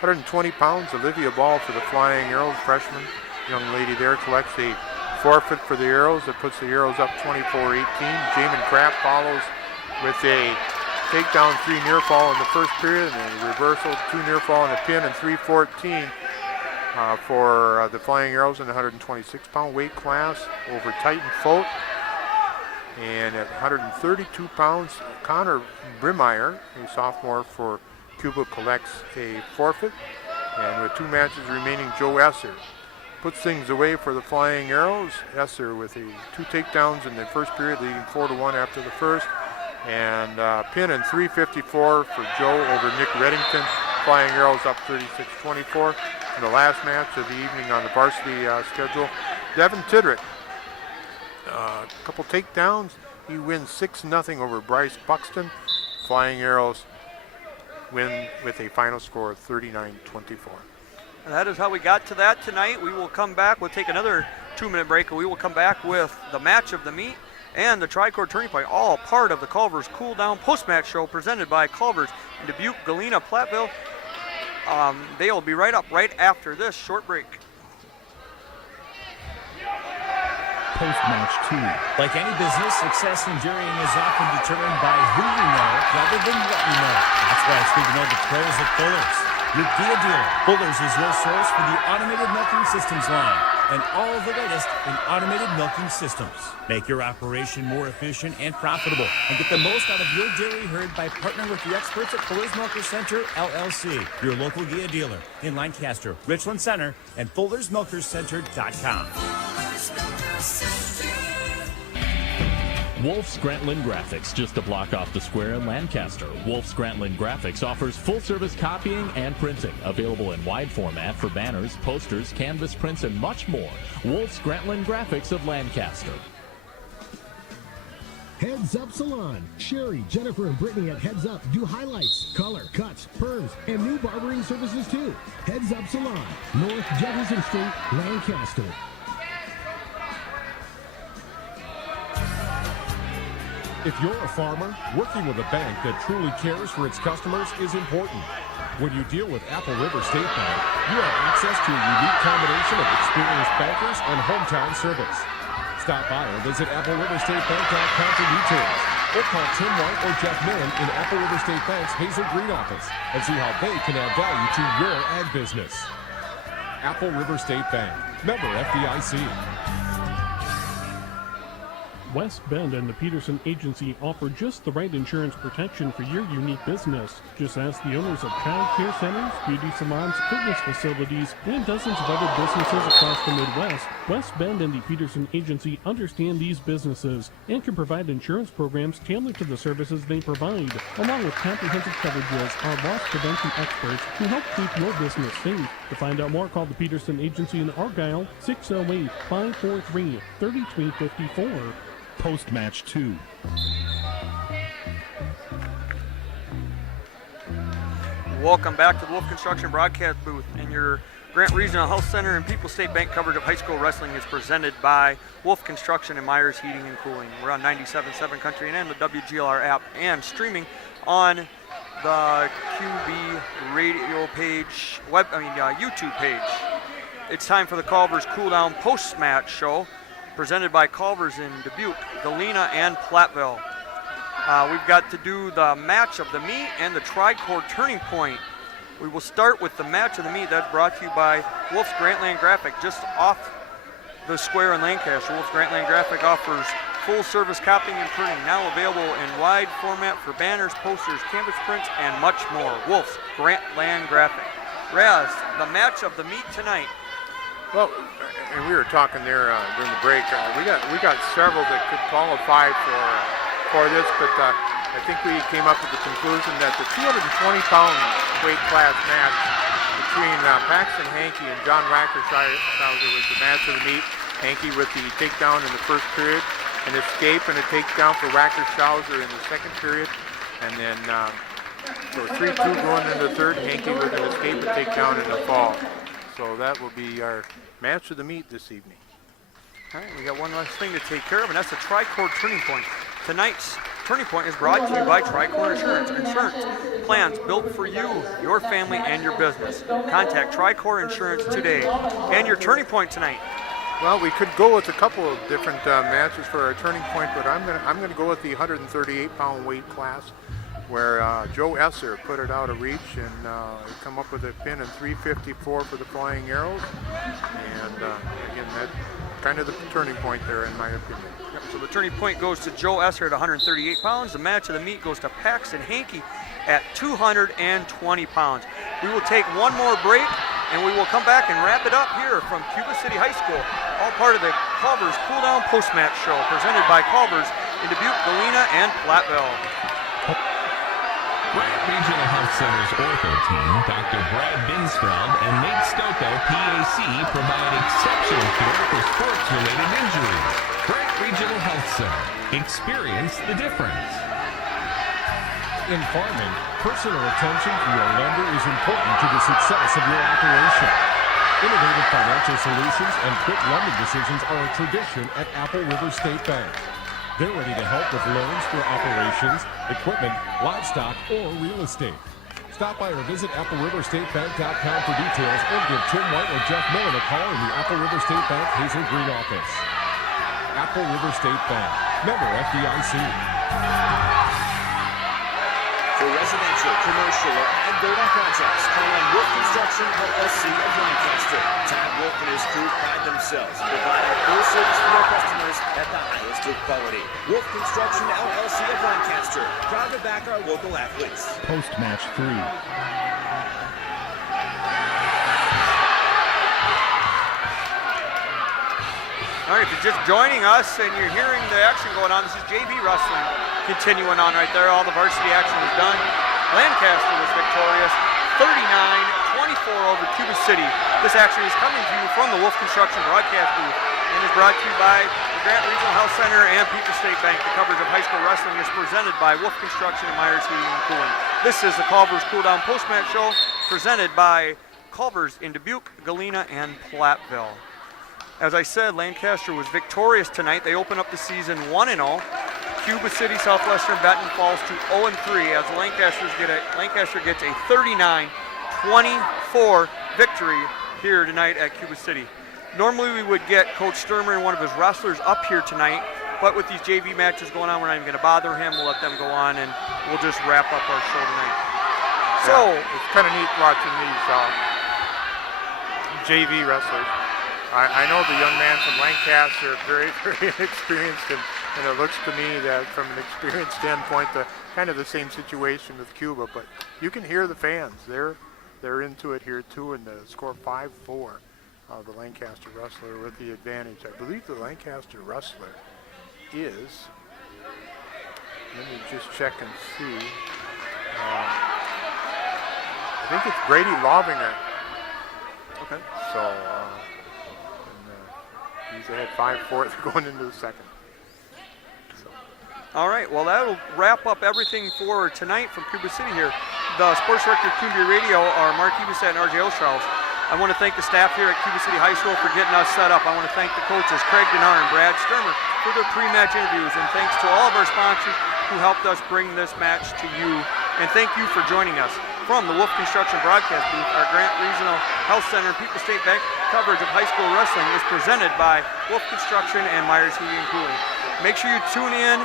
120 pounds, Olivia Ball for the Flying Arrows, freshman. Young lady there collects a forfeit for the Arrows. That puts the Arrows up 24-18. Jamin Kraft follows with a takedown, 3 near fall in the first period, and a reversal, 2 near fall and a pin, and 3:14 for the Flying Arrows in the 126-pound weight class over Titan Fote. And at 132 pounds, Connor Brimeyer, a sophomore for Cuba, collects a forfeit. And with 2 matches remaining, Joe Esser puts things away for the Flying Arrows. Esser with 2 takedowns in the first period, leading 4-1 after the first. And pin in 3:54 for Joe over Nick Reddington. Flying Arrows up 36-24. And the last match of the evening on the varsity schedule, Devin Tidrick. A couple takedowns. He wins 6-0 over Bryce Buxton. Flying Arrows win with a final score of 39-24. And that is how we got to that tonight. We will come back. We'll take another 2-minute break, and we will come back with the match of the meet and the Tri-Core Turning Point, all part of the Culver's Cool Down Post-Match Show presented by Culver's in Dubuque, Galena, Platteville. They will be right up right after this short break. Post-match 2. Like any business, success in dairying is often determined by who you know rather than what you know. That's why it's good to know the pros at Fuller's. Your Gia dealer, Fuller's is your source for the automated milking systems line and all of the latest in automated milking systems. Make your operation more efficient and profitable and get the most out of your dairy herd by partnering with the experts at Fuller's Milker Center, LLC, your local Gia dealer in Lancaster, Richland Center, and FullersMilkersCenter.com. Wolf's Grantland Graphics, just a block off the square in Lancaster. Wolf's Grantland Graphics offers full-service copying and printing, available in wide format for banners, posters, canvas prints, and much more. Wolf's Grantland Graphics of Lancaster. Heads Up Salon. Sherry, Jennifer, and Brittany at Heads Up do highlights, color, cuts, perms, and new barbering services too. Heads Up Salon, North Jefferson Street, Lancaster. If you're a farmer, working with a bank that truly cares for its customers is important. When you deal with Apple River State Bank, you have access to a unique combination of experienced bankers and hometown service. Stop by or visit AppleRiverStateBank.com for details, or call Tim White or Jeff Millen in Apple River State Bank's Hazel Green office and see how they can add value to your ag business. Apple River State Bank, member FDIC. West Bend and the Peterson Agency offer just the right insurance protection for your unique business. Just ask the owners of child care centers, beauty salons, fitness facilities, and dozens of other businesses across the Midwest. West Bend and the Peterson Agency understand these businesses and can provide insurance programs tailored to the services they provide, along with comprehensive coverages. Our loss prevention experts who help keep your business safe. To find out more, call the Peterson Agency in Argyle, 608-543-3354. Post-match 2. Welcome back to the Wolf Construction broadcast booth. And your Grant Regional Health Center and People's State Bank coverage of high school wrestling is presented by Wolf Construction and Myers Heating and Cooling. We're on 97.7 Country and the WGLR app and streaming on the QB radio page, YouTube page. It's time for the Culver's Cool Down Post-Match Show, presented by Culver's in Dubuque, Galena, and Platteville. We've got to do the match of the meet and the Tri-Core Turning Point. We will start with the match of the meet. That's brought to you by Wolf's Grantland Graphic, just off the square in Lancaster. Wolf's Grantland Graphic offers full-service copying and printing, now available in wide format for banners, posters, canvas prints, and much more. Wolf's Grantland Graphic. Raz, the match of the meet tonight. Well, and we were talking there during the break. We got several that could qualify for this, but I think we came up with the conclusion that the 220-pound weight class match between Paxton Hankey and John Rackershauser was the match of the meet. Hankey with the takedown in the first period, an escape and a takedown for Rackershauser in the second period, and then so 3-2 going into the third. Hankey with an escape and takedown in the fall. So that will be our match of the meet this evening. All right, we got one last thing to take care of, and that's the Tri-Core Turning Point. Tonight's Turning Point is brought to you by Tri-Core Insurance. Insurance plans built for you, your family, and your business. Contact Tri-Core Insurance today. And your Turning Point tonight. Well, we could go with a couple of different matches for our Turning Point, but I'm gonna go with the 138-pound weight class, where Joe Esser put it out of reach and come up with a pin in 354 for the Flying Arrows. And again, that's kind of the turning point there, in my opinion. Yep, so the turning point goes to Joe Esser at 138 pounds. The match of the meet goes to Paxton Hankey at 220 pounds. We will take one more break, and we will come back and wrap it up here from Cuba City High School, all part of the Culver's Cool Down Post-Match Show, presented by Culver's in Dubuque, Galena, and Platteville. Brant Regional Health Center's ortho team, Dr. Brad Binsfeld and Nate Stocco, PAC, provide exceptional care for sports-related injuries. Brant Regional Health Center. Experience the difference. In farming, personal attention from your lender is important to the success of your operation. Innovative financial solutions and quick lending decisions are a tradition at Apple River State Bank. They're ready to help with loans for operations, equipment, livestock, or real estate. Stop by or visit AppleRiverStateBank.com for details or give Tim White or Jeff Millen a call in the Apple River State Bank Hazel Green office. Apple River State Bank, member FDIC. For residential, commercial, or ag building projects, call on Wolf Construction LLC of Lancaster. Todd Wolf and his crew pride themselves in providing full service for their customers at the highest of quality. Wolf Construction LLC of Lancaster, proud to back our local athletes. Post-match 3. All right, if you're just joining us and you're hearing the action going on, this is JV Wrestling continuing on right there. All the varsity action is done. Lancaster was victorious, 39-24 over Cuba City. This action is coming to you from the Wolf Construction broadcast booth and is brought to you by the Grant Regional Health Center and People's State Bank. The coverage of high school wrestling is presented by Wolf Construction and Myers Heating and Cooling. This is the Culver's Cool Down Post-Match Show presented by Culver's in Dubuque, Galena, and Platteville. As I said, Lancaster was victorious tonight. They open up the season 1-0. Cuba City, Southwestern, Benton falls to 0-3 as Lancaster gets a 39-24 victory here tonight at Cuba City. Normally we would get Coach Sturmer and one of his wrestlers up here tonight, but with these JV matches going on, we're not even going to bother him. We'll let them go on, and we'll just wrap up our show tonight. So it's kind of neat watching these JV wrestlers. I know the young man from Lancaster, very, very inexperienced, and it looks to me that from an experience standpoint, kind of the same situation with Cuba, but you can hear the fans. They're into it here too, and the score 5-4. The Lancaster wrestler with the advantage. I believe the Lancaster wrestler is, let me just check and see. I think it's Brady Lovinger. Okay. So, he's ahead 5-4 going into the second. All right, well, that'll wrap up everything for tonight from Cuba City here. The sports director of Cuba Radio are Mark Ebusat and RJ Ostrow's. I want to thank the staff here at Cuba City High School for getting us set up. I want to thank the coaches, Craig Denard and Brad Sturmer, for their pre-match interviews. And thanks to all of our sponsors who helped us bring this match to you. And thank you for joining us. From the Wolf Construction broadcast booth, our Grant Regional Health Center and People's State Bank coverage of high school wrestling is presented by Wolf Construction and Myers Heating and Cooling. Make sure you tune in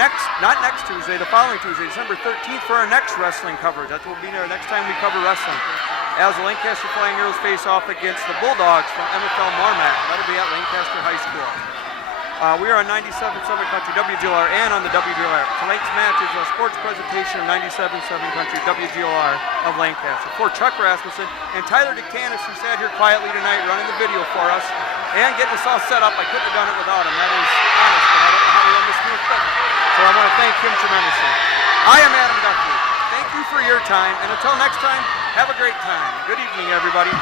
not next Tuesday, the following Tuesday, December 13th, for our next wrestling coverage. That will be there next time we cover wrestling. As the Lancaster Flying Arrows face off against the Bulldogs from MFL Marmac. That'll be at Lancaster High School. We are on 97.7 Country WGLR and on the WGLR. Tonight's match is a sports presentation of 97.7 Country WGLR of Lancaster. For Chuck Rasmussen and Tyler DeCanis, who sat here quietly tonight running the video for us and getting us all set up. I couldn't have done it without him. That is honest, but I don't know how to run this new equipment. So I want to thank him tremendously. I am Adam Duffy. Thank you for your time, and until next time, have a great time. Good evening, everybody.